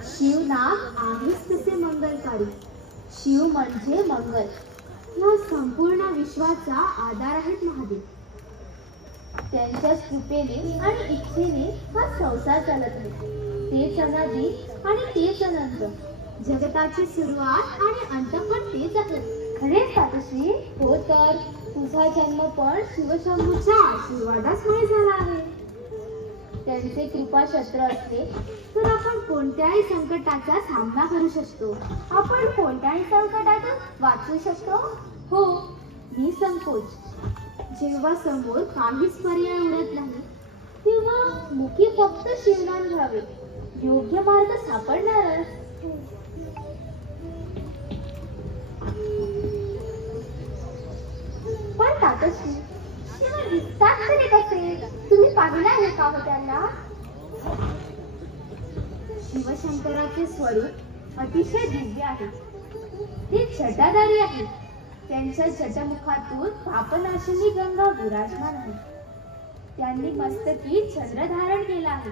शिव नाम आहेच तसे मंगलकारी. शिव म्हणजे मंगल. या संपूर्ण विश्वाचा आधार आहेत महादेव. त्यांच्याच कृपेने आणि इच्छेने हा संसार चालत आहे. तेच अनादी आणि तेच अनंत. जगताची सुरुवात आणि अंत पण तेच आहे. खरेच तातश्री? हो तर तुझा जन्म पण शिवशंभूच्या आशीर्वादामुळे झाला आहे. त्यांचे कृपाछत्र असले तर आपण कोणत्याही संकटाचा सामना करू शकतो. आपण कोणत्याही संकटातून वाचू शकतो. हो, निसंकोच. जेव्हा समोर काहीच पर्याय उरत नाही तेव्हा मुखी फक्त शिवनाम घ्यावे. योग्य मार्ग सापडणारच. पण तातश्री, शिव दिसतात तरी कसे? तुम्ही पाहिला आहे का हो त्यांना? शिवशंकराचे स्वरूप अतिशय दिव्य आहे. ते छटाधारी आहेत. त्यांच्या जटमुखातून पापनाशिनी गंगा विराजमान आहे. त्यांनी मस्तकी चंद्र धारण केला आहे.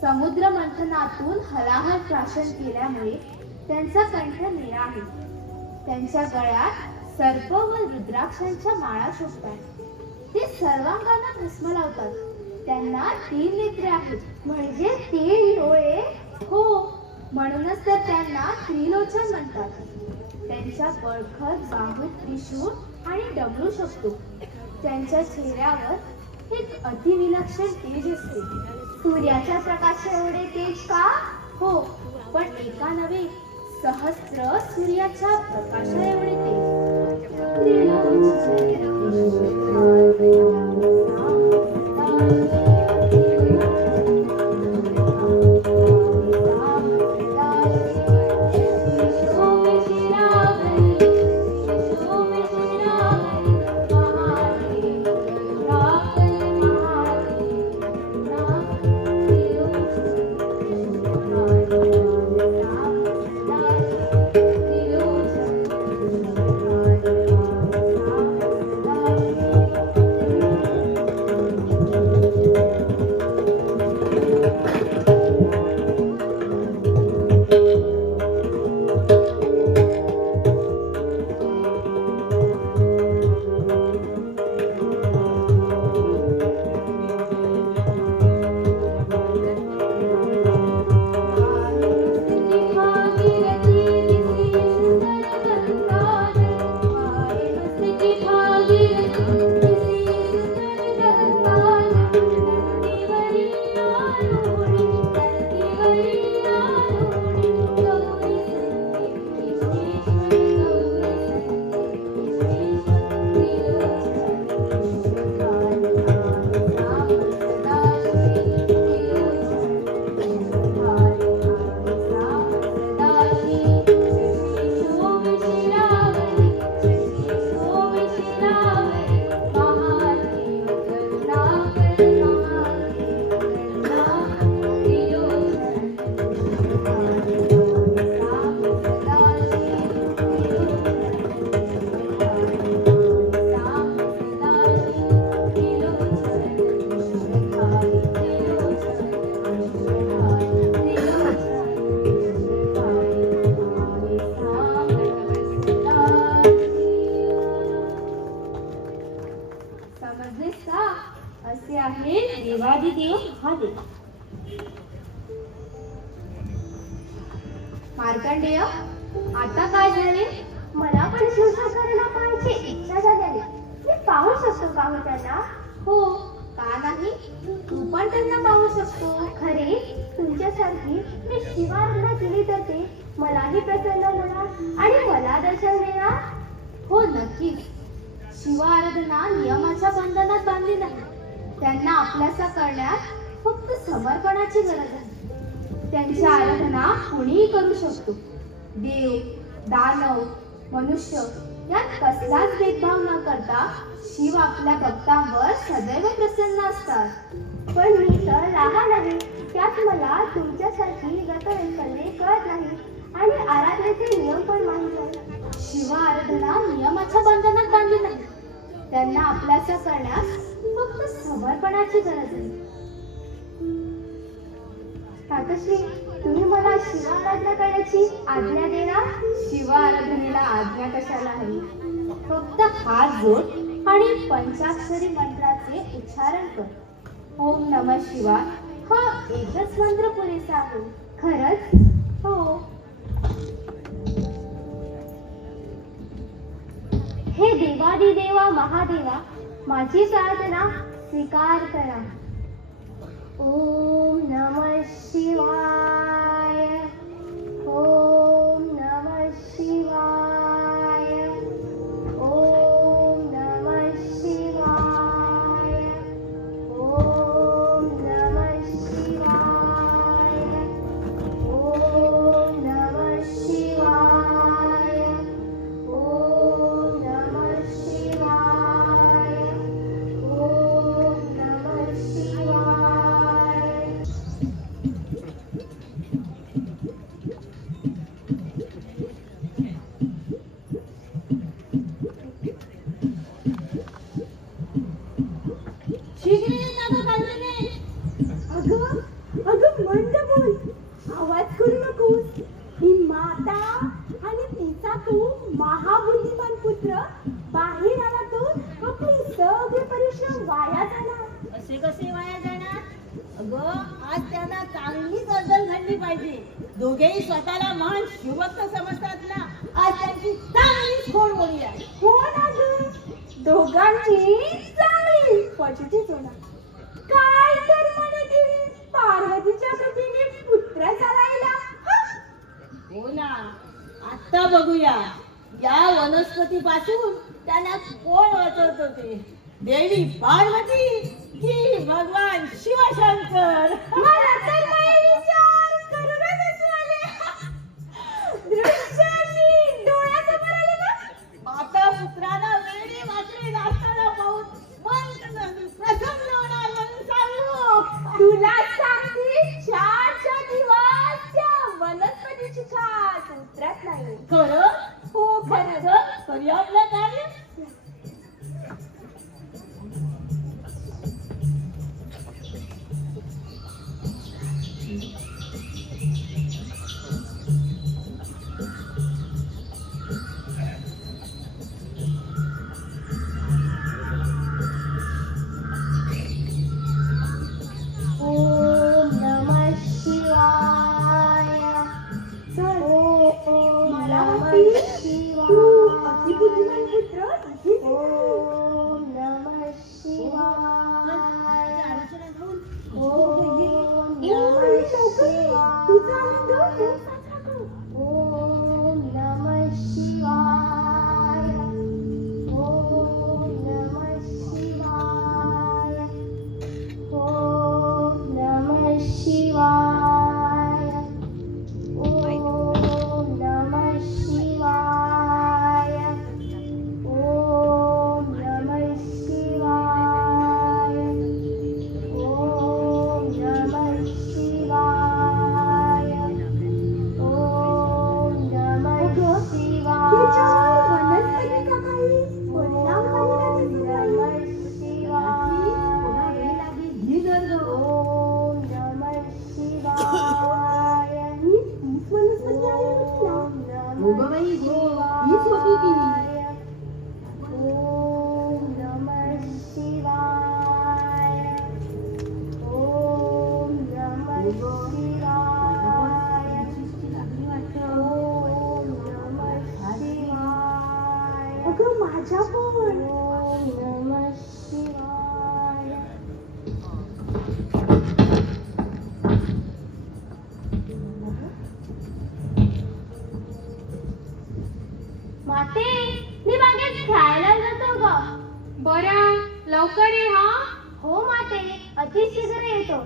समुद्र मंथनातून हलाहल प्राशन केल्यामुळे त्यांचा कंठ निळा आहे. त्यांच्या गळ्यात सर्प व रुद्राक्षांच्या माळा शोभतात. ते सर्वांगांना भस्म लावतात. त्यांना 3 नेत्रे आहेत, म्हणजे 3 डोळे. हो, म्हणूनच तर त्यांना त्रिलोचन म्हणतात. त्यांच्या बळकट बाहूत त्रिशूळ आणि डमरू शकतो. त्यांच्या चेहऱ्यावर एक अतिविलक्षण तेज असते. सूर्याच्या प्रकाशा एवढे तेज का? हो, पण एका नव्हे, सहस्त्र सूर्याच्या प्रकाशा एवढे तेज. समजलेस का? असे आहे देवादिदेव महादेव. मार्कंडेय, आता काय झाले? मला पण शिवशंकरांना पाहायची इच्छा झाली. मी पाहू शकतो का हो त्यांना? हो, का नाही? तू पण त्यांना पाहू शकतो. खरे तुमच्यासारखी मी शिवाराधना केली तर ते मलाही प्रसन्न होणार आणि मला दर्शन देणार. हो, नक्कीच. शिव आराधना नियमाच्या बंधनात बांधली नाही. त्यांना आपल्यासा करण्यात फक्त समर्पणाची गरज आहे. त्यांची आराधना कुणीही करू शकतो. देव, दानव, मनुष्य यात कसलाच भेदभाव न करता शिव आपल्या भक्तांवर सदैव प्रसन्न असतात. पण मी तर लहान आहे, त्यात मला तुमच्यासारखी व्रतवैकल्ये कळत नाही आणि आराधनेचे नियम पण माहीत नाही. शिव आराधना नियमाच्या बंधनात बांधली नाही. त्यांना आपल्याचा करण्यास फक्त समर्पणाची गरज आहे. तातश्री, तुम्ही मला शिव आराधना करण्याची आज्ञा देणार? शिव आराधनेला आज्ञा कशाला हवी? फक्त हात जोड आणि पंचाक्षरी मंत्राचे उच्चारण कर. ओम नमः शिवाय हा एकच मंत्र पुरेसा आहे. खरंच? हो. हे देवादिदेवा महादेवा, माझी प्रार्थना स्वीकार करा. ओम नमः शिवाय. ओम नमः शिवाय. ओम नमः शिवाय. ओम नमः शिवाय. ओम नमः शिवाय. ओम नमः शिवाय. ओम नमः शिवाय. अगं मंद बोल, आवाज करू नकोस. ही माता आणि तिचा तू महाबुद्धिमान पुत्र बाहेर आला तर आपले सगळे परिश्रम वाया जाणार. असे कसे वाया जाणार? अगं, आज त्यांना चांगलीच अद्दल घडली पाहिजे. दोघेही स्वतःला महान शिवभक्त समजतात ना. आज त्यांची चांगलीच खोड बोलूया. हो ना गं, दोघांची चांगली पचतीच होणार. काय तर म्हणे पार्वतीच्या कृतीने पुत्र चालायला. हो ना, आता बघूया या वनस्पती पासून त्यांना कोण वाचवत होते, देवी पार्वती की भगवान शिवशंकर? मला तर काही विचार करूनच हसू आले. दृश्याची डोळ्यासमोर आले ना. माता पुत्राला वेळी वाटली नाचताना पाहून मन प्रसन्न होणार म्हणून चाललो. तुला सांगते, 4 दिवस त्या वनस्पतीची छाट उतरत नाही. खरं? हो, खरं. करूया आपलं कार्य. लवकर ये. तुझा आनंद खूप साजरा करू. ओम नमः शिवाय. ओम नमः शिवाय. ओम नमः शिवाय. ओम नमः शिवाय. ओम नमः शिवाय. ओम नमः शिवाय. ओम नमः त्याच्यावर शिवाय. वनस्पतीचा काही परिणाम झालेला दिसत नाही. ओम नमः शिवाय. हीच वनस्पती आहे म्हटलं. हीच होती ती. ओम नमः शिवाय. ओम नमः शिवाय. ओम नमः शिवाय. अगं माझ्या पण. ओम नमः शिवाय. माते, मी बागेत खेळायला जातो ग. बरं, लवकर ये हा. हो माते, अतिशीघ्र येतो.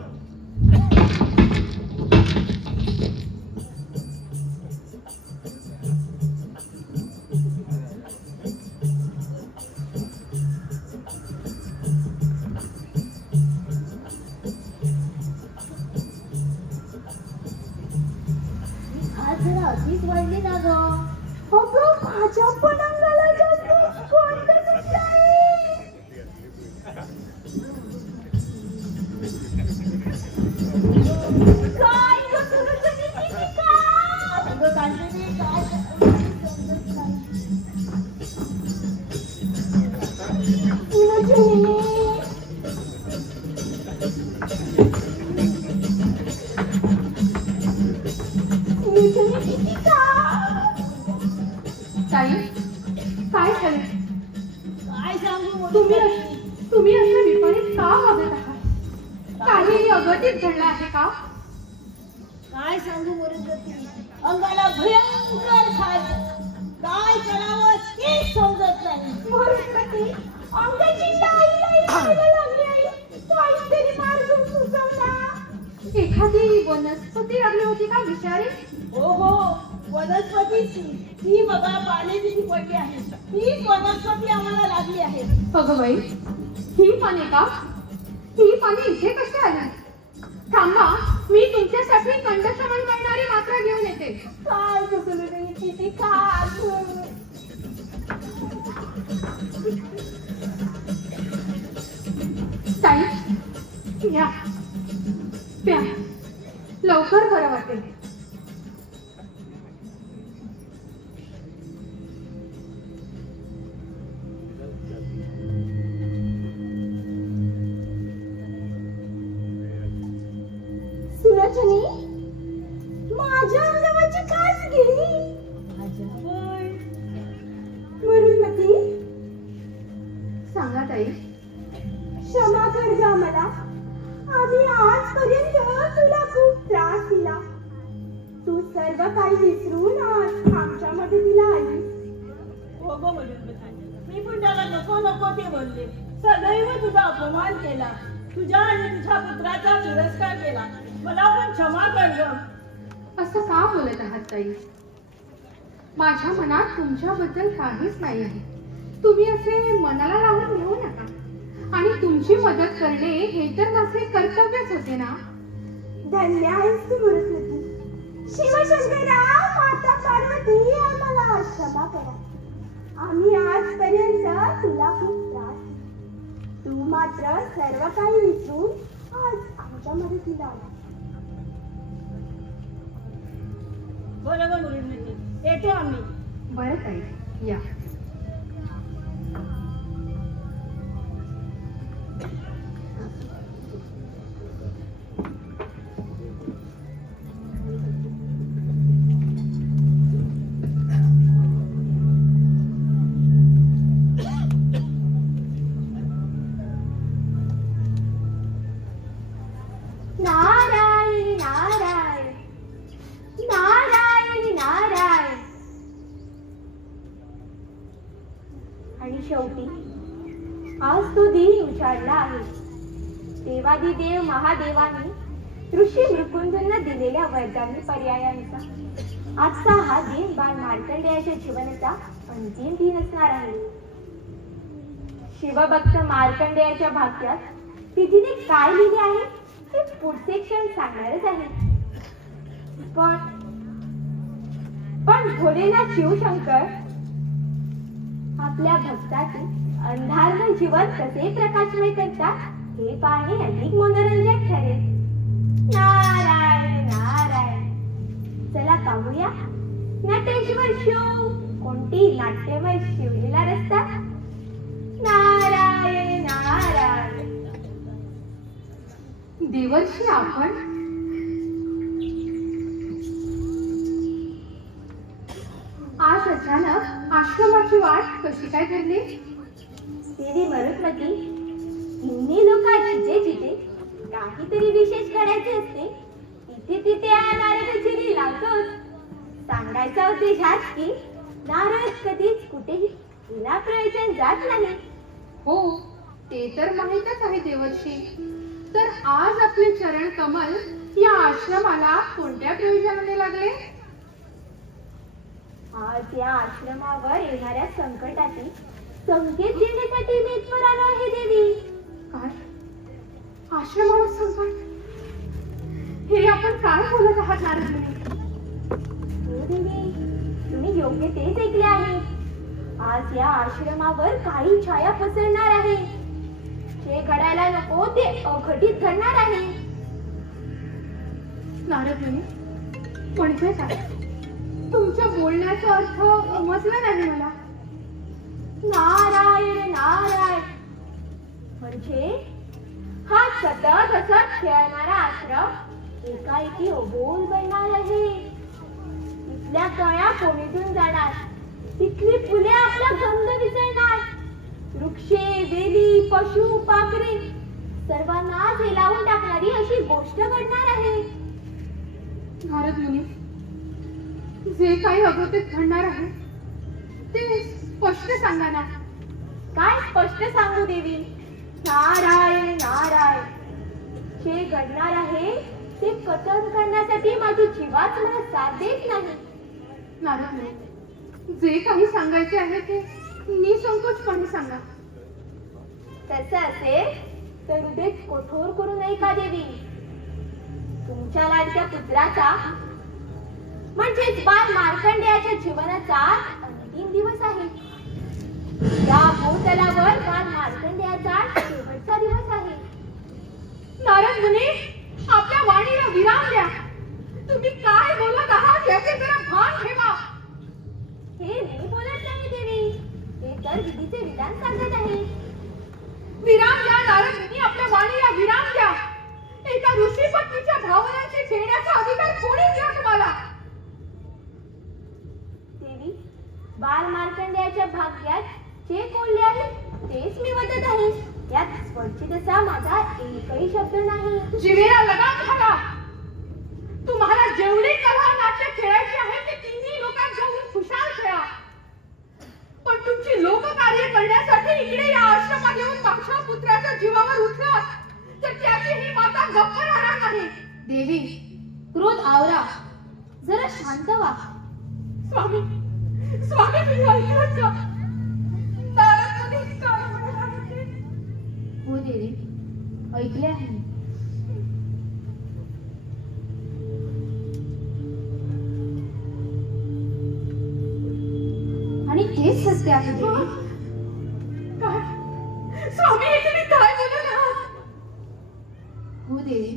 आज जरा अतिच वाढली ना ग. अगं माझ्या पण अंगाला जास्त कोणतं सुटलंय. काय गं सुरजनी किती काय? अगं कांचनी काय सुरजनी. सुरजनी किती काय? ताई काय झालं? काय सांगू तुम्ही असं विपरीत का वागत आहात? काहीही अघटित घडलं आहे का? काय सांगू वनस्पती, अंगाला भयंकर खाज. काय करावं तेच समजत नाही. वनस्पती अंगाची लाई लाई लागली आहे. काहीतरी मार्ग सुचवला. एखादी वनस्पती लागली होती का विषारी? हो वनस्पतीची. ही बघा पाण्याची पडली आहे. ही वनस्पती आम्हाला लागली आहे. अगं बाई, ही पाने का? ही पाने इथे कशी आली? थांबा, मी तुमच्यासाठी कंठशमन करणारी मात्रा घेऊन येते. काय गं सुरजनी किती काय? ताई या प्या, लवकर बरं वाटेल. सुरजनी माझ्या अंगावरची काच गेली. मरुमती सांगा ताई. क्षमा कर ग मला. आम्ही आजपर्यंत तुला खूप त्रास दिला. तू सर्व काही विसरून आज आमच्या मदतीला आली. हो गं वनस्पती, मी पण त्याला नको नको ते बोलले. सदैव तुझा अपमान केला. तुझ्या आणि तुझ्या पुत्राचा तिरस्कार केला. मला पण क्षमा कर गं. असं का बोलत आहात ताई? माझ्या मनात तुमच्याबद्दल काहीच नाही आहे. तुम्ही असे मनाला लावून घेऊ नका. आणि तुमची मदत करणे हे तर माझे कर्तव्यच होते ना. धन्य आहेस तू मरुमती. शिवशंकरा, माता पार्वती, आम्हाला क्षमा करा. आम्ही आजपर्यंत तुला खूप त्रास दिला. तू मात्र सर्व काही विसरून आज आमच्या मदतीला आला. बरं गं वनस्पती, येतो आम्ही. बरं ताई, या. नारायणी नारायणी शेवटी आज तो दिन उजाडला आहे. देवादिदेव महादेवाने ऋषी मृत्युंजयला दिलेल्या वरदानी पर्यायानुसार आजचा हा दिन बाळ मार्कंडेयाच्या जीवनाचा अंतिम दिन असणार आहे. शिवभक्त मार्कंडेयाच्या भाग्यात तिथीने काय लिहिले आहे ते पुढचे क्षण सांगणारच आहे. पण भोलेनाथ शिवशंकर आपल्या भक्ताचे अंधारमय जीवन कसे प्रकाशमय करतात हे पाहणे अधिक मनोरंजक ठरेल. नारायण नारायण. चला पाहूया नटेश्वर शिव कोणती नाट्यमय शिवलीला रस्ता. नारायण नारायण. देवर्षी आपण आज अचानक आश्रमाची वाट कशी काय ठरली? देवी मरुत्मती हिंदी लोकात जिथे काहीतरी विशेष करायचे असते तिथे तिथे नारद चिरी लावतोच. सांगायचा उद्देश हाच की नारद कधीच कुठेही विना प्रयोजन जात नाही. हो, ते तर माहीतच आहे देवर्षी. तर आज आपले चरण कमल या आश्रमाला कोणत्या प्रयोजनाने लागले? आज या आश्रमावर येणाऱ्या संकटाचे संकेत देण्यासाठी मी इथवर आलो आहे देवी. काय? आश्रमावर संकट? हे आपण काय बोलत आहात नारद मुनी? हो देवी, तुम्ही योग्य तेच ऐकले आहे. आज या आश्रमावर काही छाया पसरणार आहे. जे घडायला नको ते अघटित घडणार आहे. नारद मुनी, म्हणजे काय? तुमच्या बोलण्याचा अर्थ समजला नाही मला. नारायण नारायण. म्हणजे हा सतत असत खेळणारा आश्रम एकाएकी अबोल बनणार आहे. इथल्या कळ्या कोणीतून जाणार, तिथली फुले आपला गंध विसरणार, वृक्षे वेली पशु पाखरे सर्वांना झेलावून टाकणारी अशी गोष्ट घडणार आहे. नारद मुनी, जे काही अगोदर घडणार आहे ते स्पष्ट सांगा ना. काय स्पष्ट सांगू देवी? नारायण नारायण. जे घडणार आहे ते कथन करण्यासाठी माझी जीवाच मला साथ देत नाही. नारद मुनी, जे काही सांगायचे आहे ते निसंकोचपणे सांगा. तसं असेल तर हृदय कठोर करू नये का देवी? तुमच्या लाडक्या पुत्राचा म्हणजेच बाळ मार्कंडेयाच्या जीवनाचा अंतिम दिवस आहे. या भूतलावर बाळ मार्कंडेयाचा शेवटचा दिवस आहे. नारद मुनी, आपल्या वाणीला विराम द्या. तुम्ही काय बोलत आहात याचे जरा भान ठेवा. हे मी बोलत नाही देवी, हे तर विधीचे विधान सांगत आहे. विराम द्या नारद मुनी, आपल्या वाणीला विराम द्या. एका ऋषी पत्नीच्या भावनांशी खेळण्याचा अधिकार कोणी दिला तुम्हाला? देवी, बाल मार्कंडेयाच्या भाग्यात जे कोणले आहे तेच मी वाटत आहे. यात स्वच्छित असा माझा एकही शब्द नाही. जिवेला लगाम घाला. तुम्हाला जेवढी कला नाट्य खेळायची आहे ते तिन्ही लोकांत जाऊन खुशाल खेळा. पण तुमची लोककार्य करण्यासाठी इकडे या आश्रमात येऊन माझ्या पुत्राच्या जीवावर उठलात तर त्याची ही माता गप्प राहणार नाही. देवी, क्रोध आवरा, जरा शांत व्हा. स्वामी, स्वामी तुम्ही ऐकलंच का? नारद मुनी काय म्हणत आहेत ते? हो देवी, ऐकले आहे. आणि तेच सत्य आहे देवी. काय? स्वामी हे तुम्ही काय बोलत आहात? हो देवी,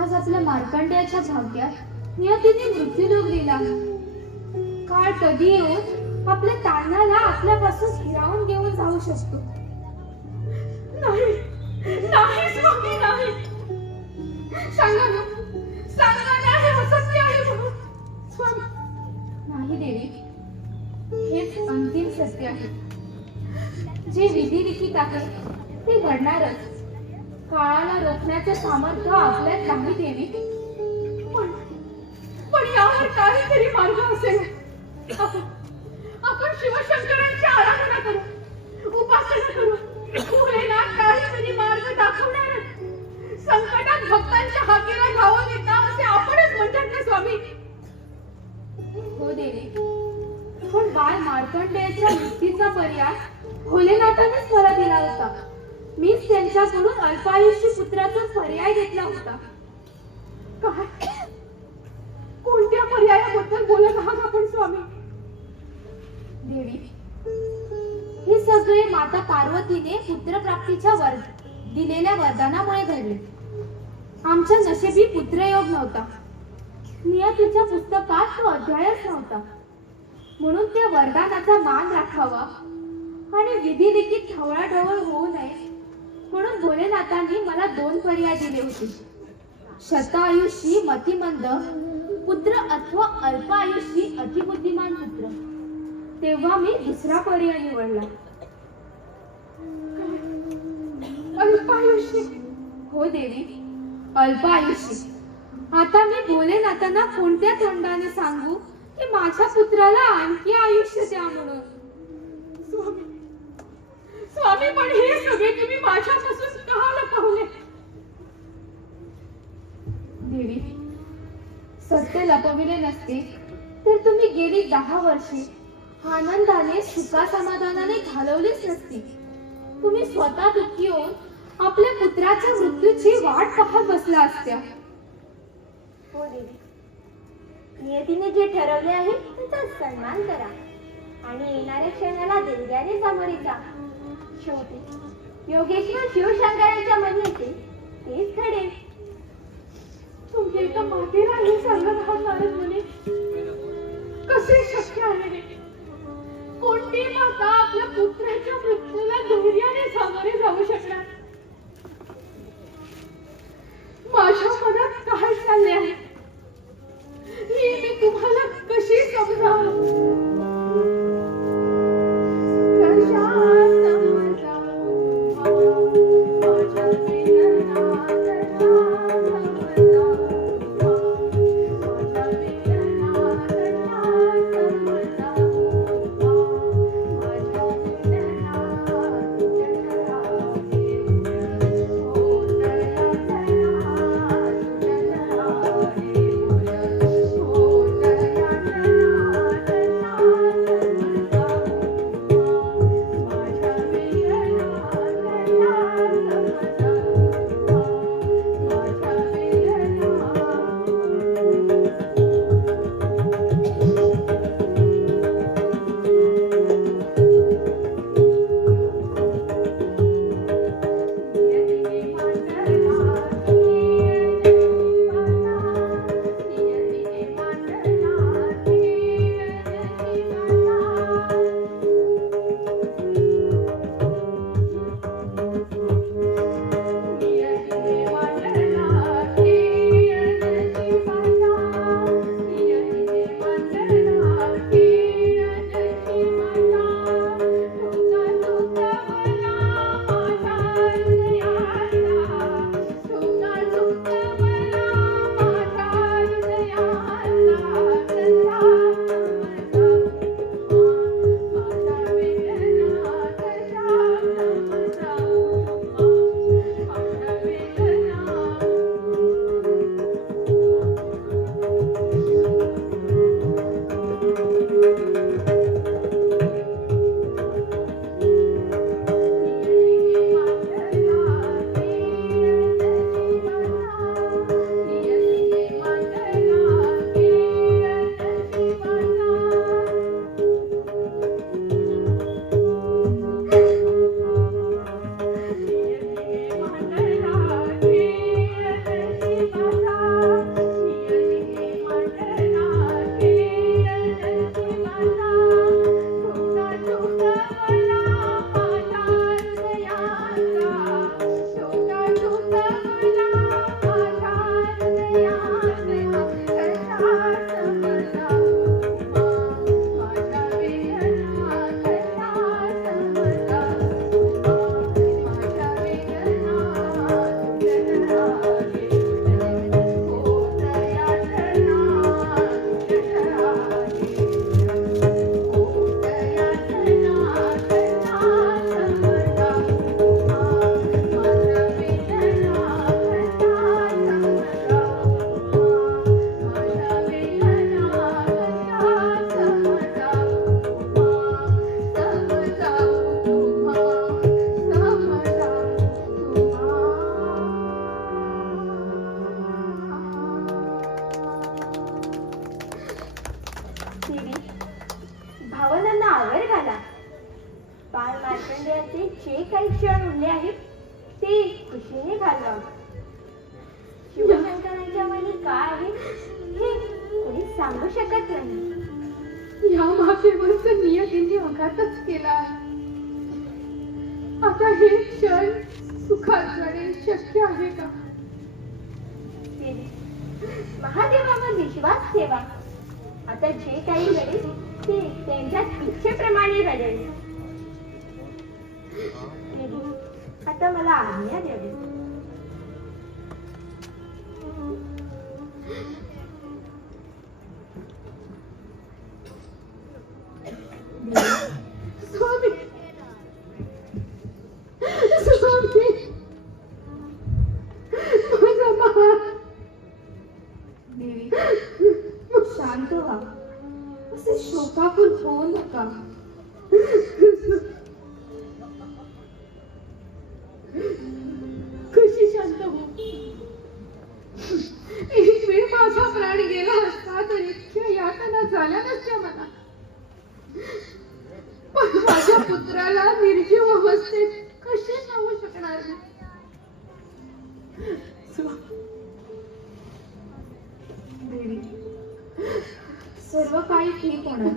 आज आपल्या मार्कंडेयाच्या भाग्यात नियतीने मृत्यूलोक दिला. काळ कधी येऊन आपल्या तारणाला आपल्यापासून हिरावून घेऊन जाऊ शकतो. नाही, नाही स्वामी नाही. सांगा ना, सांगा ना हे असत्य आहे म्हणून. स्वामी, नाही देवी, हेच अंतिम सत्य आहे. जे विधी लिखित आहे ते घडणारच. काळाला रोखण्याचे सामर्थ्य आपल्यात नाही देवी. पण यावर काहीतरी मार्ग असेल. आपण शिवशंकरांची आराधना करू. नका करू. भोलेनाथ काहीतरी मार्ग दाखवणारच. संकटात भक्तांच्या हाकेला धावून येता असे आपणच म्हणतात ना स्वामी. हो देवी, पण बाळ मार्कंडेयाच्या मृत्यूचा पर्याय भोलेनाथानेच मला दिला होता. मीच त्यांच्याकडून अल्पायुष्य पुत्राचा पर्याय घेतला होता. काय कोणत्या पर्यायाबद्दल बोलत आहात आपण स्वामी? देवी, हे सगळे माता पार्वतीने पुत्रप्राप्तीच्या दिलेल्या वरदानामुळे घडले. आमच्या नशिबी पुत्रयोग नव्हता. नियतीच्या पुस्तकात तो अध्यायच नव्हता. म्हणून त्या वरदानाचा मान राखावा आणि विधी लिखित ढवळाढवळ होऊ नये म्हणून भोलेनाथांनी मला 2 पर्याय दिले होते. शतायुषी मतिमंद पुत्र अथवा अल्प आयुषी अतिबुद्धिमान पुत्र. तेव्हा मी दुसरा पर्याय निवडला. अल्पायुषी? हो देवी, अल्प आयुषी. आता मी भोलेनाथांना कोणत्या तोंडाने सांगू की माझ्या पुत्राला आणखी आयुष्य द्या म्हणून? स्वामी स्वामी, पण हे सगळे तुम्ही माझ्यापासून का लपवले? देवी, सत्य लपविले नसते तर तुम्ही गेली 10 वर्षे आनंदाने सुखा समाधानाने घालवलीच नसती. तुम्ही स्वतः दुःखी होऊन आपल्या पुत्राच्या मृत्यूची वाट पाहत बसला असत्या. हो देवी, नियतीने जे ठरवले आहे त्याचा सन्मान करा आणि येणाऱ्या क्षणाला दिलग्याने सामोरे जा. शेवटी योगेश्वर शिवशंकरांच्या मनी येते तेच घडेल. तुम्ही एका मातेला हे सांगत आहात नारद मुनी? कसे शक्य आहे? कोणती माता आपल्या पुत्राच्या मृत्यूला धैर्याने सामोरे जाऊ शकणार? माझ्या मनात काय चालले आहे ही मी तुम्हाला कशी समजावं? कशा समजावं माझ्या वेदना, कशा समजावं माझ्या वेदना, कशा समजावं. काही क्षण उरले आहेत ते खुशीने घालवा. शिवशंकरांच्या मनी काय आहे हे कोणी सांगू शकत नाही. या माफेवर नियतीने आघातच केला आहे. आता हे क्षण सुखात जाणे शक्य आहे का? महादेवावर विश्वास ठेवा. आता जे काही घडेल ते त्यांच्या इच्छेप्रमाणे घडेल. आता मला आज्ञा द्यावी. स्वामी स्वामी माझा महान देवी शांत व्हा. असे शोकाकुल होऊ नका. कशी शांत हो. एक वेळ माझा प्राण गेला असता तर इतक्या यातना झाल्या नसत्या मला. पण माझ्या पुत्राला निर्जीव अवस्थेत कसे सांगू शकणार मी? देवी सर्व काही ठीक होणार.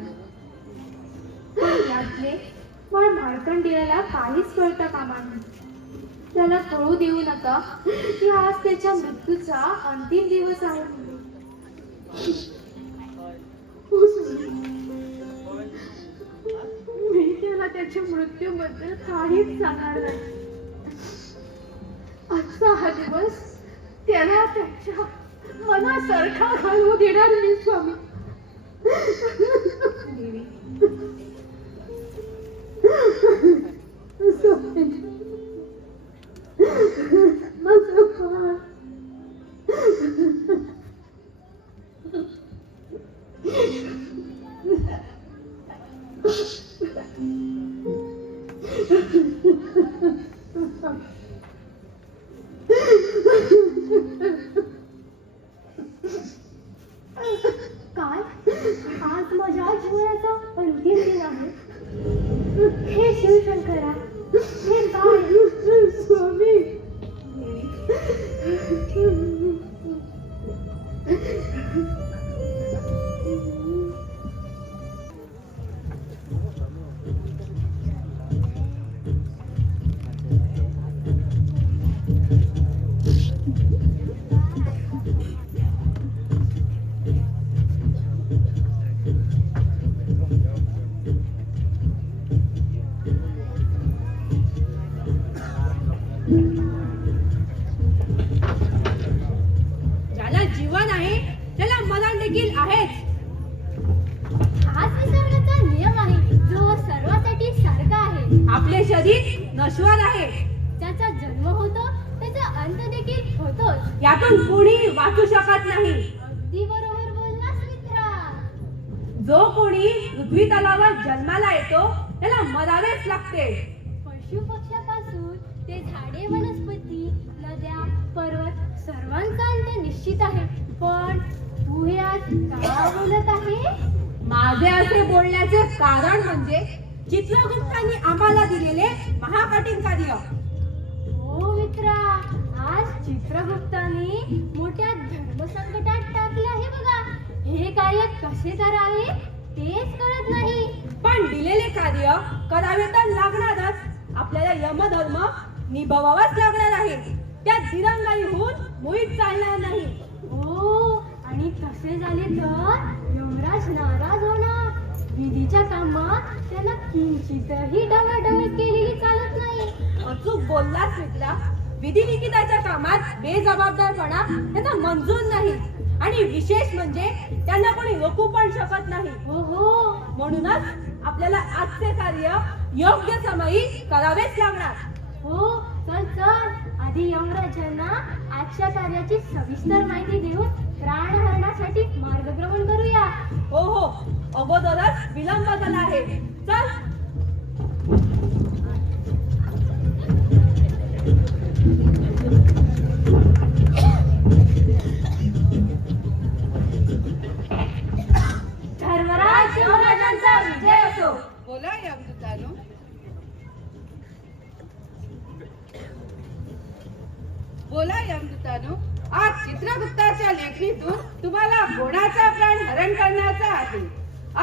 पण यातले पण मार्कंडेयाला काहीच कळता कामा नये. त्याला कळू देऊ नका की आज त्याच्या मृत्यूचा अंतिम दिवस आहे. मी त्याला त्याच्या मृत्यूबद्दल काहीच सांगणार नाही. आजचा हा दिवस त्याला त्याच्या मनासारखा घालवू देणार मी स्वामी. देवी माझं बाळ. काय आज माझ्या जीवनाचा अंतिम दिन आहे. हे शिवशंकरा हे काय स्वामी. ज्याला जीवन आहे त्याला मरण देखील आहेच. हाच निसर्गाचा नियम आहे जो सर्वांसाठी सारखा आहे. आपले शरीर नश्वर आहे. ज्याचा जन्म होतो त्याचा अंत देखील होतोच. यातून कुणी वाचू शकत नाही. अगदी बरोबर बोललास मित्रा. जो कोणी पृथ्वी तलावर जन्माला येतो त्याला मरावेच लागते. पशु पक्ष्यापासून ते झाडे वनस्पती नद्या पर्वत सर्वांचा अंत निश्चित आहे. पण तू हे आज का बोलत आहे? माझे असे बोलण्याचे कारण म्हणजे चित्रगुप्तांनी आम्हाला दिलेले महाकठीण कार्य. हो मित्रा, आज चित्रगुप्ताने मोठ्या धर्मसंकटात टाकले आहे बघा. हे कार्य कसे करावे तेच कळत नाही. पण दिलेले कार्य करावे तर लागणारच. आपल्याला यमधर्म निभावावाच लागणार आहे. त्यात दिरंगाई होऊन मोहित चालणार नाही. हो, आणि तसे झाले तर यमराज नाराज होणार. विधीच्या कामात त्यांना किंचितही डवाडवल केलेली चालत नाही. अचूक बोललास मित्रा. विधी लिखिताच्या कामात बेजबाबदारपणा त्यांना मंजूर नाही. आणि विशेष म्हणजे त्यांना कोणी रोखू पण शकत नाही. हो हो, म्हणूनच आपल्याला आजचे कार्य योग्य समयी करावेच लागणार. हो, चल चल, आधी यमराजांना आजच्या कार्याची सविस्तर माहिती देऊन प्राणहरणासाठी मार्गक्रमण करूया. हो हो, अगोदरच विलंब झाला आहे. चल. धर्मराज यमराजांचा विजय असो. बोला यमदूतानो. कोणाचा प्राण हरण करण्याचा आहे?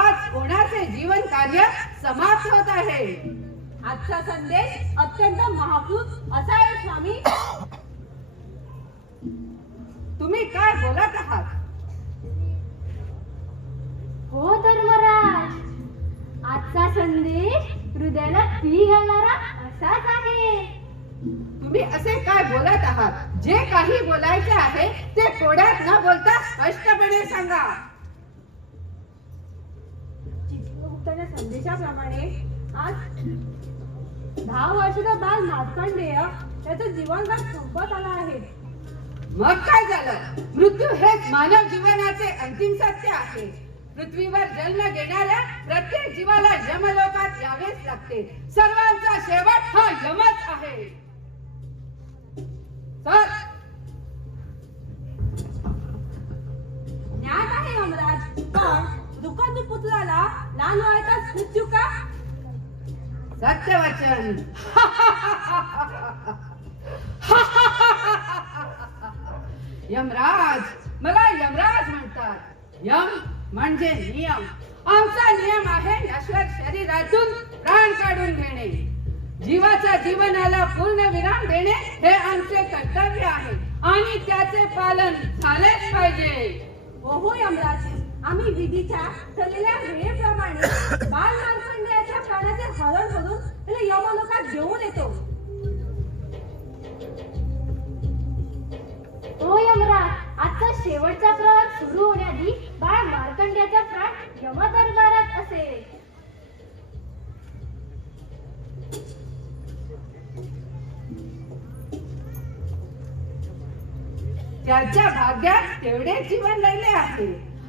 आज कोणाचे जीवन कार्य समाप्त होत आहे? आजचा संदेश अत्यंत महाभूत असा आहे स्वामी. तुम्ही काय बोलत आहात? हो धर्मराज, आजचा संदेश हृदयाला पी घालणारा असाच आहे. तुम्ही असे काय बोलत आहात? जे काही बोलायचे आहे ते कोड्यात न बोलता स्पष्टपणे सांगा. चित्रगुप्ताच्या संदेशाप्रमाणे आज 10 वर्षाचा बाल मार्कंडेय त्याचं जीवनकाळ संपत आला आहे. मग काय झालं? मृत्यू हेच मानव जीवनाचे अंतिम सत्य आहे. पृथ्वीवर जन्म घेणाऱ्या प्रत्येक जीवाला यमलोकात यावेच लागते. सर्वांचा शेवट हा यमच आहे. सर, ज्ञात आहे यमराज, पण दुःखातू पुत्राला लहान वयातच मृत्यू का? सत्यवचन. यमराज, मला यमराज म्हणतात. यम म्हणजे नियम. आमचा नियम आहे नश्वर शरीरातून प्राण काढून घेणे. जीवाच्या जीवनाला पूर्ण विराम देणे हे आमचे कर्तव्य आहे आणि त्याचे पालन झालेच पाहिजे. हो यमराज, आम्ही विधीच्या ठरलेल्या वेळेप्रमाणे बाल मार्कंडेयाच्या प्राणाचे हरण करून त्याला यमलोकात घेऊन येतो. हो यमराज, आजचा शेवटचा प्रहार सुरू होण्याआधी बाळ मार्कंड्याचा प्राण यमदरबारात असेल. त्याच्या भाग्यात तेवढे जीवन राहिले आहे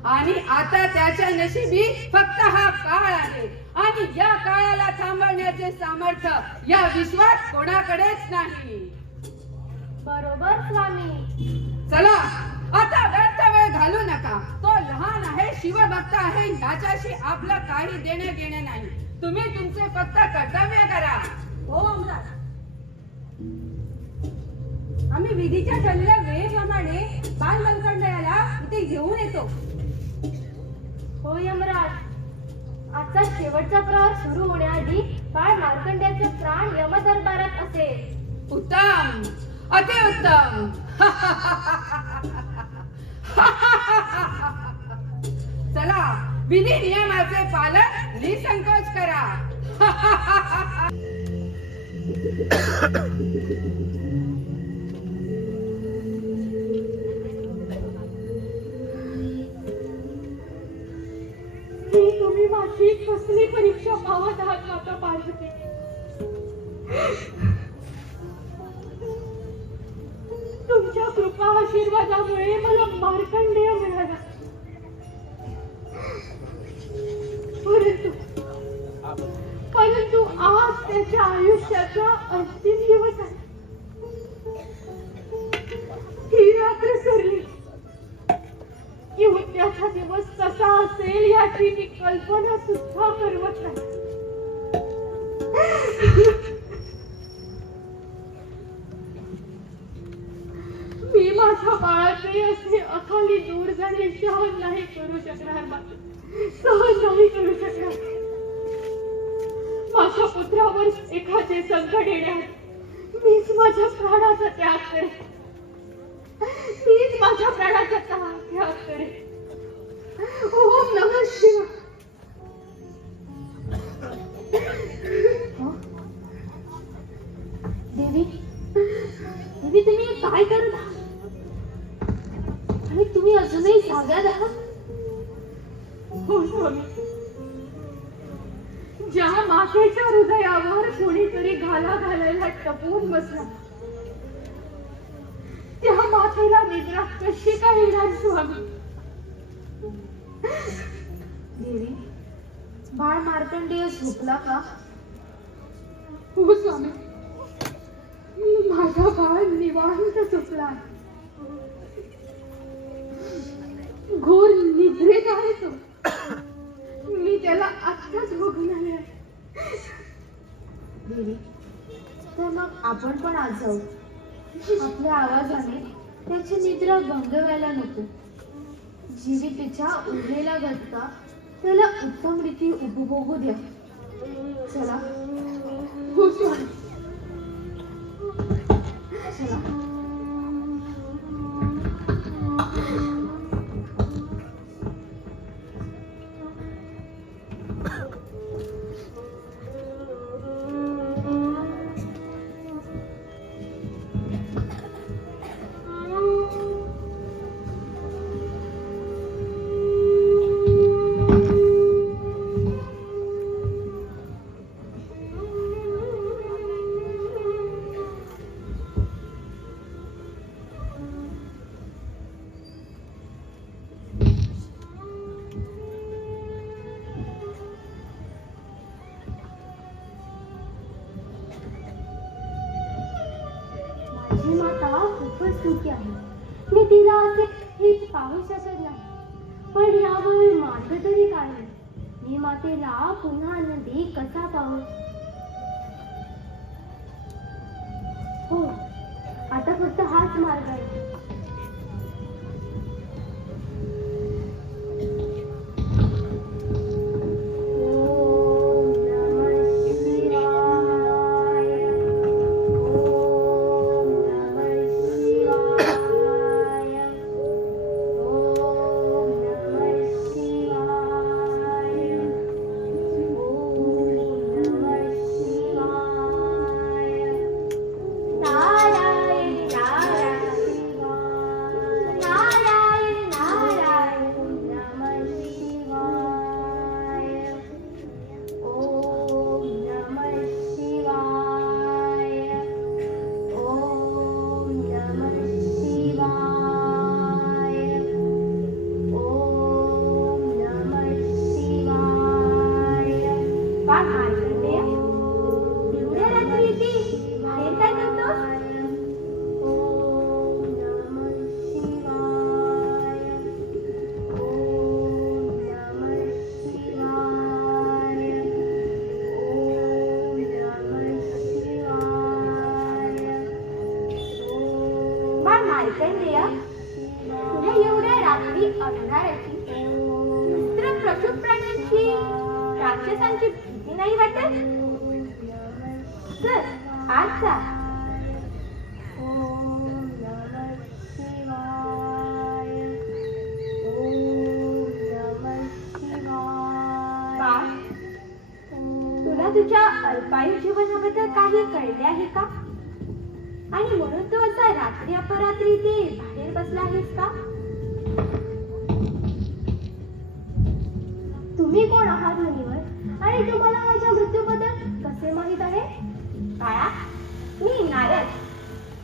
आणि आता त्याच्या नशिबी फक्त हा काळ आहे आणि या काळाला थांबवण्याचे सामर्थ्य या विश्वात कोणाकडेच नाही. बरोबर स्वामी. चला, आता व्यर्थ वेळ घालू नका. तो लहान आहे, शिवभक्त आहे, याच्याशी आपलं काही देणे घेणे नाही. तुम्ही तुमचे फक्त कर्तव्य करा. हो यमराज, आम्ही विधीच्या ठरलेल्या वेळेप्रमाणे बाल मार्कंडेयाला इथे घेऊन येतो. हो यमराज, आजचा शेवटचा प्रहार सुरू होण्याआधी बाळ मार्कंड्याचा प्राण यमदरबारात असेल. उत्तम, अतिउत्तम. चला, विधी नियमाचे पालन निसंकोच करा. तुम्ही माझी कसली परीक्षा पाहत आहात माता पार्वती? तुमच्या कृपा आशीर्वादामुळे मला मार्कंडेय मिळाला, परंतु आज त्याच्या आयुष्याचा अंतिम दिवस आहे. ही रात्र सरली की उद्याचा दिवस कसा असेल याची मी कल्पना सुद्धा करवत नाही. मी माझ्या बाळाचे असे अखाली दूर जाणे सहन नाही करू शकणार, सहन नाही करू शकणार. माझ्या पुत्रावर एखादे संकट येण्यास मीच माझ्या प्राणाचा त्याग करेन. मीच माझ्या प्राणाचा त्याग करेन. ओम नमः शिवाय. देवी, देवी तुम्ही काय करत आहात? आणि तुम्ही अजूनही जाग्यात आहात? हो स्वामी, ज्या मातेच्या हृदयावर कोणीतरी घाला घालायला टपून बसला त्या मातेला निद्रा कशी काय येणार स्वामी? देवी, बाळ मार्कंडेय झोपला का? हो स्वामी, माझा बाळ निवांत झोपला. घोर निद्रेत आहे तो. मी त्याला आत्ताच बघून आले आहे. देवी, तर मग आपण पण आज जाऊ. आपल्या आवाजाने त्याची निद्रा भंग व्हायला नको. जीवितेच्या उरलेला घटका त्याला उत्तम रीती उपभोगू द्या. चला हो स्वामी. चला. माझी माता खूपच सुखी आहे. मी तिला असे हे पाहू शकत नाही. पण यावर मार्ग तरी काय आहे? मी मातेला पुन्हा नदी कसा पाहू? हो, आता फक्त हाच मार्ग आहे. तुला एवढ्या रात्री अंधाराची दुसऱ्या पशु प्राण्यांची राक्षसांची भीती नाही वाटत? चल आज जा. तुला तुझ्या अल्पायू जीवनाबद्दल काही कळले आहे का? आणि म्हणून तू असा रात्री अपरात्री इथे बाहेर बसला आहेस का? तुम्ही कोण आहात मुनिवर? आणि तुम्हाला माझ्या मृत्यूबद्दल कसे माहित आहे? काळा, मी नारद.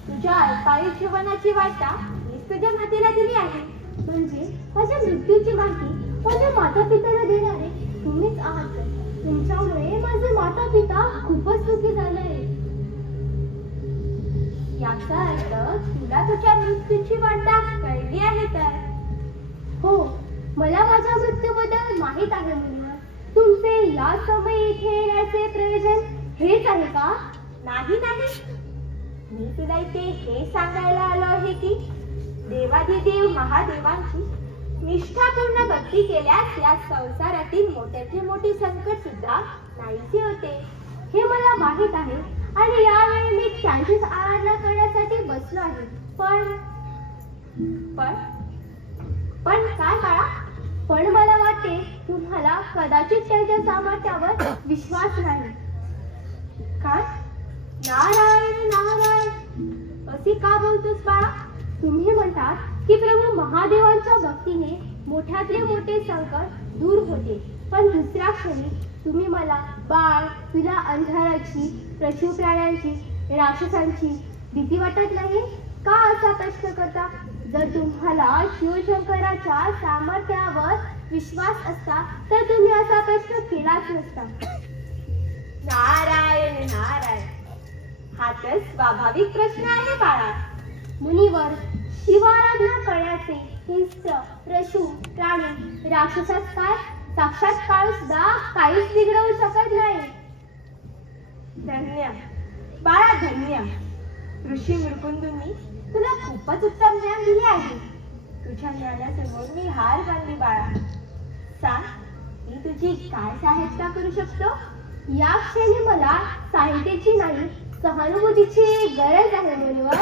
तुझ्या अल्पायू जीवनाची वार्ता मी तुझ्या मातेला दिली आहे. म्हणजे माझ्या मृत्यूची माहिती माझ्या माता पित्याला देणारे तुम्हीच आहात. तुमच्यामुळे माझे माता पिता खूपच सुखी झाले आहे. याचा अर्थ तुला तुझ्या मृत्यूची वार्ता कळली आहे तर? हो, मला माझ्या मृत्यूबद्दल माहित आहे मुनिवर. तुमचे या समय इथे येण्याचे प्रयोजन हेच आहे का? नाही नाही, मी तुला इथे हे सांगायला आलो आहे की देवाधिदेव महादेवांची निष्ठापूर्ण भक्ती केल्यास या संसारातील मोठ्याचे मोठे संकट सुद्धा नाहीसे होते. हे मला माहित आहे आणि यावेळी मी त्यांचीच आराधना करण्यासाठी बसलो आहे. पण पण पण काय बाळा? पण मला वाटते तुम्हाला कदाचित त्यांच्या सामर्थ्यावर विश्वास नाही. काय? नारायण नारायण असे का बोलतोस बाळा? तुम्ही म्हणतात की प्रभू महादेवांच्या भक्तीने मोठ्यातले मोठे संकट दूर होते, पण दुसऱ्या क्षणी तुम्ही मला बाळ, तुला अंधाराची, पशु प्राण्यांची, राक्षसांची भीती वाटत नाही का असा प्रश्न करता? जर तुम्हाला शिवशंकराच्या सामर्थ्यावर विश्वास असता तर तुम्ही असा प्रश्न केलाच नसता. नारायण नारायण, हा तर स्वाभाविक प्रश्न आहे बाळा. मुनिवर, शिवाराधना करण्याचे हिंस्र, पशु, प्राणी, राक्षसात काय साक्षात काळ सुद्धा काहीच बिघडवू शकत नाही. धन्य बाळा, धन्य. ऋषी मृकुंदूंनी तुला खूपच उत्तम ज्ञान दिले आहे. तुझ्या ज्ञानासमोर मी हार बांधली बाळा. सांग, मी तुझी काय सहायता करू शकतो? या क्षणी मला सहायतेची नाही, सहानुभूतीची गरज आहे मुनिवर.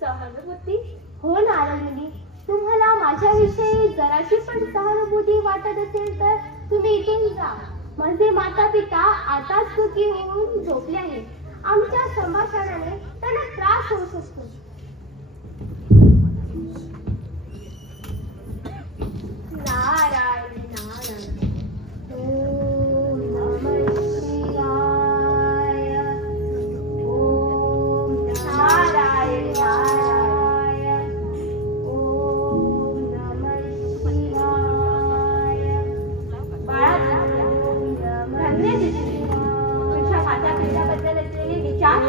सहानुभूती? हो नारदमुनी, तुम्हाला माझ्याविषयी जराशी पण सहानुभूती वाटत असेल तर तुम्ही इथून जा. माझे माता पिता आताच सुखी होऊन झोपले आहेत. आमच्या संभाषणाने त्यांना त्रास होऊ शकतो. नारायण नारायण. ओम नमः शिवाय. ओम नारायण नारायण. ओम नमः शिवाय. बाळा, धन्य तुझी तुझ्या माता पित्याबद्दल असलेले विचार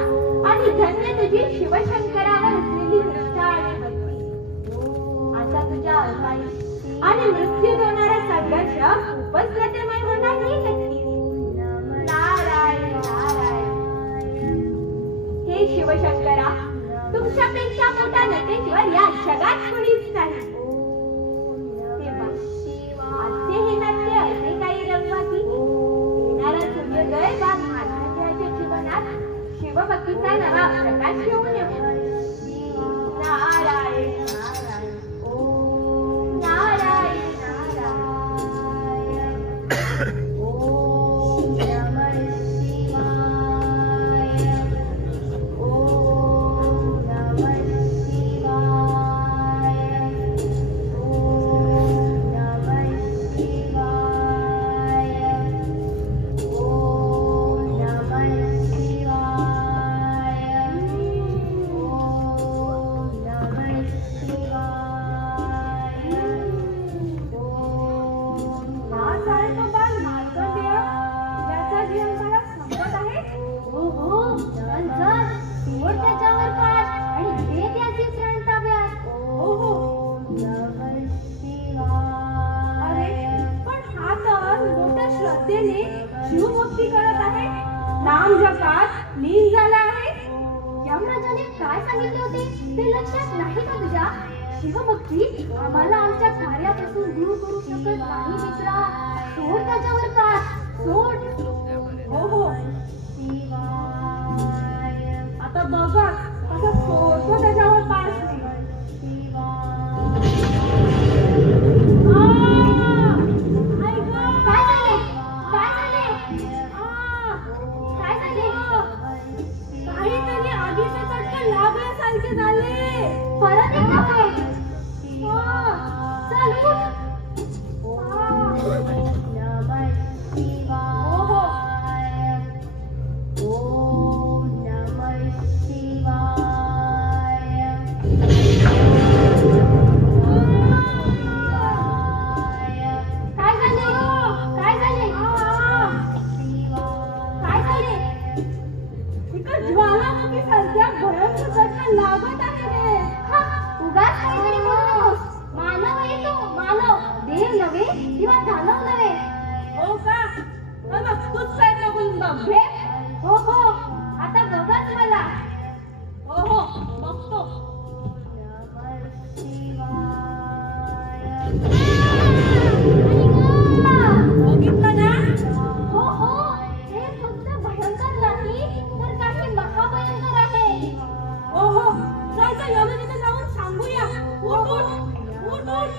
आणि धन्य तुझी शिवशंकरावर असलेली निष्ठा आणि भक्ती. आता तुझ्या अल्पायुष्य आणि मृत्यू होणारा संघर्ष खूपच प्रत्यमय होणार नाही. नारायण नारायण. हे शिवशंकरा, तुमच्यापेक्षा मोठा नटेश्वर या जगात कोणीच नाही. आजचे हे नाट्य असे काही रंगवाती येणारा सूर्योदय वा मानवाच्या जीवनात शिवभक्तीचा नवा प्रकाश घेऊन येतो. नारायण नारायण. ओम नारायण नारायण. ओम नमः शिवाय. ओम नमः शिवाय. ओम नमः शिवाय. ओम नमः शिवाय. ओम नमः शिवाय. ओम हा साळेगोपाल मार्कंडेय याचा जीवन मला समजत आहे. हो हो, चल चल, सोड त्याच्यावर पाठ आणि दे त्याची प्राण ताब्यात. ओम नमः शिवाय. अरे, पण हा तर मोठ्या श्रद्धेने शिवभक्ती करत आहे. नाम जपात लीन झाला आहे. यमराजाने काय सांगितले होते ते लक्षात नाही का तुझ्या? शिवभक्ती आम्हाला आमच्या कार्यापासून दूर करू शकत नाही मित्रा. सोड त्याच्यावर पाठ, सोड. हो हो, शिवाय. आता बघा कसं सोडतो त्याच्यावर पास नाही. काय झाले? काय झाले? काय झाले? काहीतरी आधीचे चटके लागल्यासारखे झाले. परत एकदा काय? चल उठ. नमः शिवाय. ओम नमः शिवाय. काय झाले? काय झाले? काय झाले? इकडे ज्वालामुखी सारख्या भयंकर चटका लागत आहे रे. हा, उगाच काहीतरी बोलू नकोस. मानव आहे तो, मानव. देव नव्हे किंवा दानव नव्हे. हो का? तर मग तूच प्रयत्न करून बघ. घे. हो हो, आता बघाच मला. हो हो, बघतो. बघितलं ना? हो हो, हे फक्त भयंकर नाही तर काही महाभयंकर आहे. हो हो, चल चल यमुनेकडे जाऊन सांगूया. उठ उठ उठ उठ.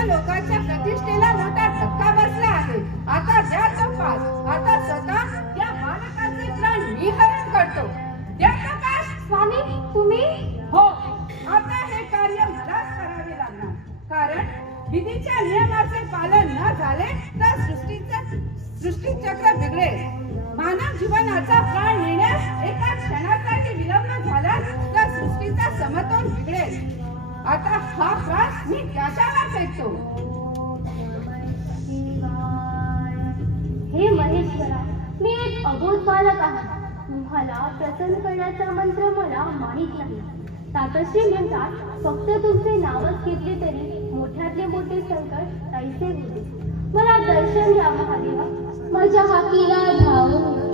देवलोकाच्या प्रतिष्ठेला मोठा धक्का बसला आहे. आता द्या तो पास. आता स्वतः या बालकाचे प्राण मी हरण करतो. द्या तो पास. स्वामी तुम्ही हो, आता हे कार्य मलाच करावे लागणार. कारण विधीच्या नियमाचे पालन न झाले तर सृष्टी चक्र बिघडेल. मानव जीवनाचा प्राण नेण्यास एका क्षणासाठी विलंब झाला तर सृष्टीचा समतोल बिघडेल. आता हा श्वास मी त्याच्याला फेकतो. हे महेश्वरा, मी एक अबोध बालक आहे. तुम्हाला प्रसन्न करण्याचा मंत्र मला माहित नाही. तातश्री म्हणतात फक्त तुमचे नावच घेतले तरी मोठ्यातले मोठे संकट ऐसे होते. मला दर्शन द्या महादेवा, माझ्या हातीला धावून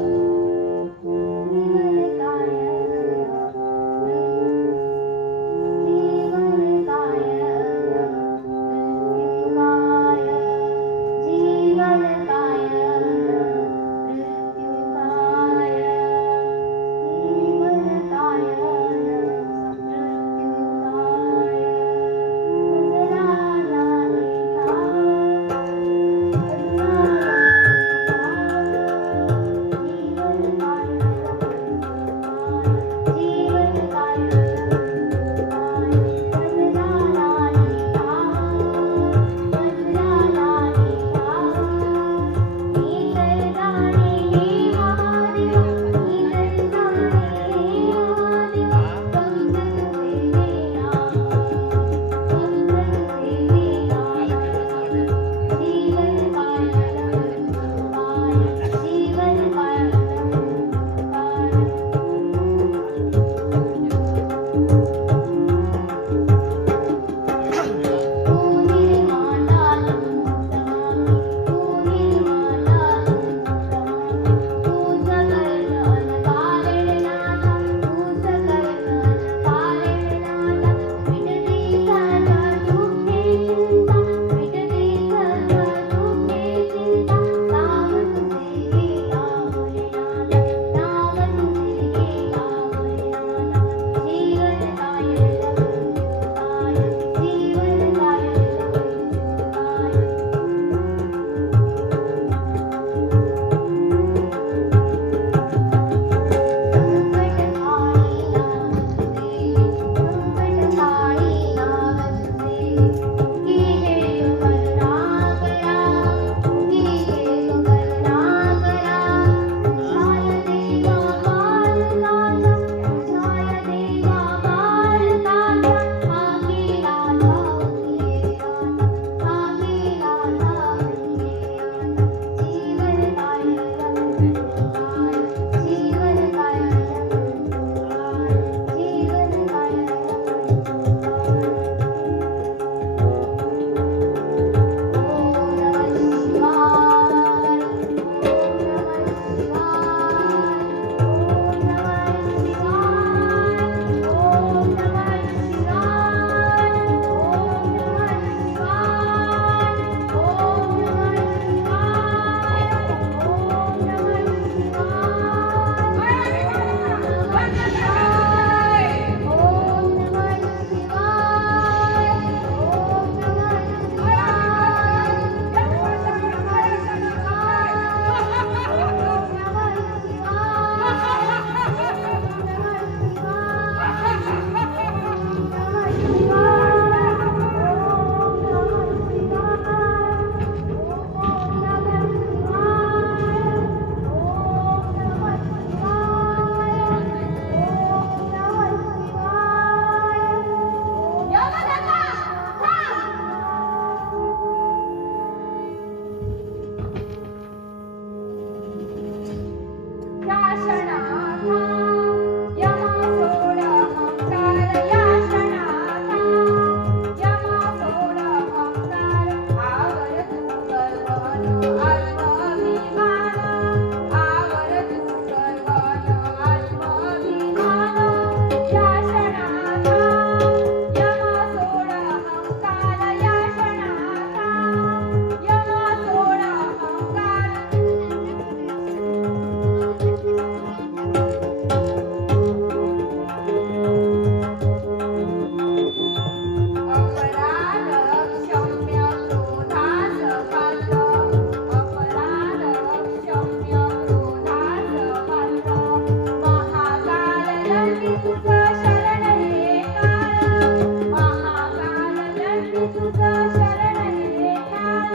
तुझा शरण रे काळ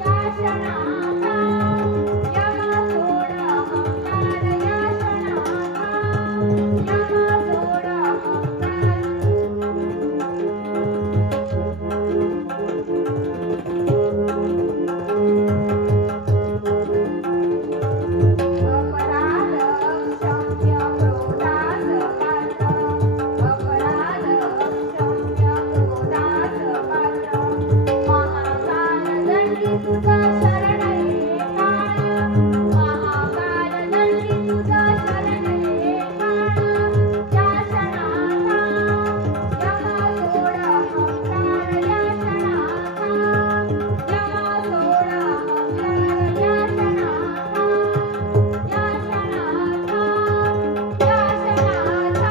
या क्षणाचा यमा सोड अहंकार या क्षणाचा यमा सोड अपराध क्षम्य क्रोधास पात्र अपराध क्षम्य क्रोधास पात्र महाकाल दंडी तुझा शरण रे काळ महाकाल दंडी तुझा शरण रे काळ या क्षणाचा यमा सोड अहंकार या क्षणाचा यमा सोड अहंकार या क्षणाचा या क्षणाचा या क्षणाचा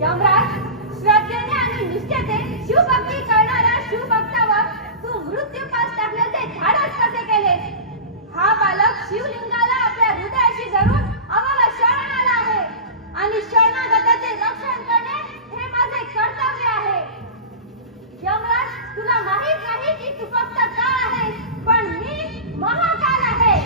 यमराज श्रद्धेने आणि निष्ठेने शिवभक्ती करणाऱ्या शिवभक्तावर तू मृत्यूपास टाकण्याचे धाडस कसे केले? हा बालक शिवलिंगाला आपल्या हृदयाशी धरून आम्हाला शरण आला आहे आणि शरणागताचे रक्षण करणे हे माझे कर्तव्य आहे. यमराज तुला माहित नाही की तू फक्त काळ आहेस पण मी महाकाल आहे.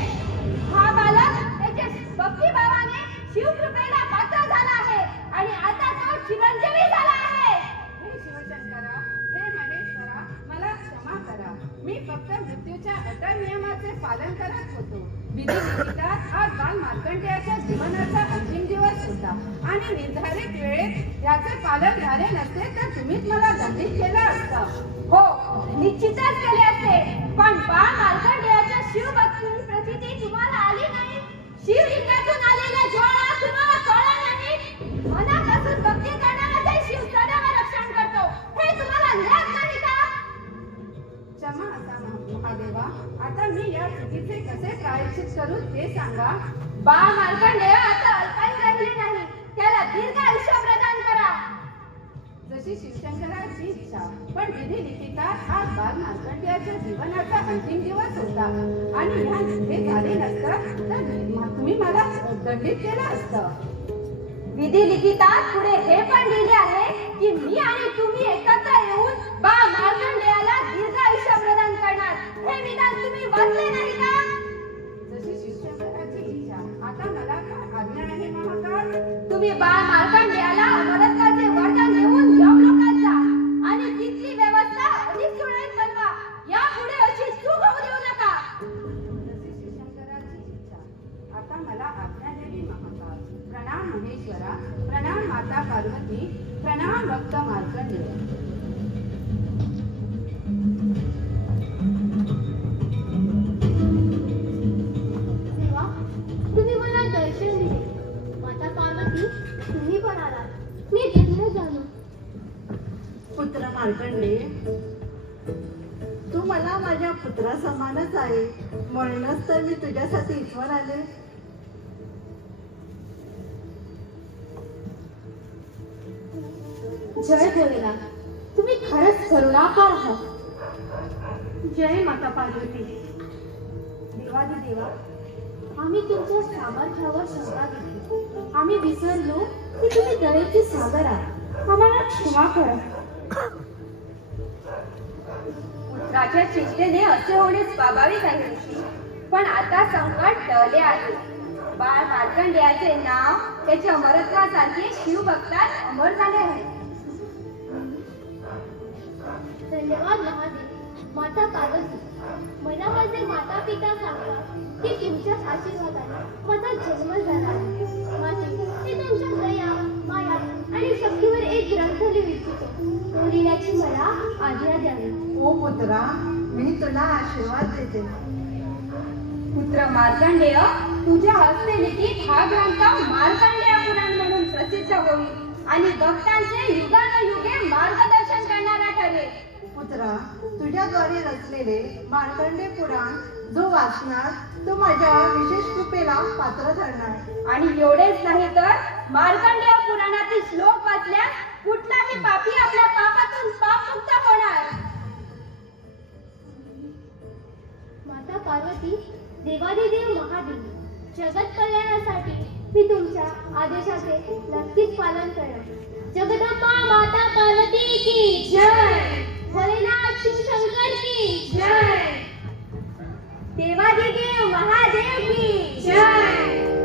हा बालक त्याच्या भक्तिभावाने शिवकृपेला पात्र झाला आहे आणि आता तो चिरंजीवी झाला आहे. हे शिवशंकरा, हे महेश्वरा, मला क्षमा करा. मी फक्त मृत्यूच्या अटळ नियमाचे पालन करत होतो. विधी लिखितात आज बाल मार्कंडेयाच्या जीवनाचा अंतिम दिवस होता आणि निर्धारित वेळेत याचे पालन झाले नसते तर तुम्हीच मला दंडित केलं असतं. हो निश्चितच केले असते पण बाळ मार्कंडेयाच्या शिवभक्तीची प्रचिती तुम्हाला आली नाही. शिवलिंगातून आलेला ज्वाळा तुम्हाला कळला नाही. मनापासून भक्ती करणारा शिव सदैव रक्षण करतो हे तुम्हाला ज्ञात नाही का? क्षमा आता महादेवा. आता मी या चुकीचे कसे प्रायश्चित करू ते सांगा. बाळ मार्कंडेय आता अल्पायू राहिले नाही. त्याला दीर्घ आयुष्य प्रदान करा. जशी शिवशंकराची इच्छा. पण विधी लिखितात आज बाल मार्कंडेयाच्या जीवनाचा अंतिम दिवस होता आणि हे झाले नसतं तर तुम्ही मला दंडित केलं असतं. विधी लिखितात पुढे हे पण लिहिले आहे की मी आणि तुम्ही एकत्र येऊन बाळ मार्कंडेयाला दीर्घ आयुष्य प्रदान करणार. हे विधान तुम्ही वाचले नाही का? जशी शिवशंकराची इच्छा. आता मला काय आज्ञा आहे महाकाल? तुम्ही बाळ मार्कंडेयाला अमरत्वाचे वरदान देऊन यमलोकात जा आणि तिथली व्यवस्था अधिक सुरळीत बनवा. यापुढे अशी चूक होऊ देऊ नका. जशी शिवशंकराची इच्छा. आता मला आज्ञा देवी महाकाल. प्रणाम महेश्वरा, प्रणाम माता पार्वती, प्रणाम भक्त मार्कंडेय. देवा, तुम्ही मला दर्शन दिले. माता पार्वती, तुम्ही पण आलात. मी धन्य झालो. पुत्र मार्कंडे, तू मला माझ्या पुत्रासमानच आहे म्हणूनच तर मी तुझ्यासाठी ईश्वर आले. जय भोलेनाथ, तुम्ही खरंच करुणाकर आहात. जय माता पार्वती. देवा, आम्ही तुमच्या सामर्थ्यावर शंका घेतली. आम्ही विसरलो की तुम्ही दरेचे सागर आहात. आम्हाला क्षमा करा. पुत्राच्या चिंतेने असे होणे स्वाभाविक आहे ऋषी. पण आता संकट टळले आहे. बाळ मार्कंडेयाचे नाव त्याच्या अमरत्वासारखे शिवभक्तात अमर झाले आहे. धन्यवाद महादेव. माता पार्वती, मला माझे माता पिता सांगतात की तुमच्याच आशीर्वादाने माझा जन्म झाला आहे. माझी ते तुमच्या दया, माया आणि शक्तीवर एक ग्रंथ लिहू इच्छितो. तो लिहिण्याची मला आज्ञा द्यावी. ओ पुत्रा, मी तुला आशीर्वाद देते. पुत्र मार्कंडेय, तुझ्या हस्ते लिखित हा ग्रंथ मार्कंडेय पुराण म्हणून प्रसिद्ध होईल आणि भक्तांचे युगानुयुगे मार्गदर्शन करणारा ठरेल. पुत्रा, तुझ्याद्वारे रचलेले मार्कंडे पुराण जो वाचणार तो माझ्या विशेष कृपेला पात्र ठरणार. आणि एवढेच नाही तर मार्कंडेय पुराणातील श्लोक वाचल्यास कुठलाही पापी आपल्या पापातून पापमुक्त होणार. माता पार्वती, देवादिदेव महादेव, जगत कल्याणासाठी मी तुमच्या आदेशाचे नक्कीच पालन मंगलम। जगदम्बा माता पार्वती की जय। भोलेनाथ शिव शंकर की जय। देवादिदेव महादेव की जय।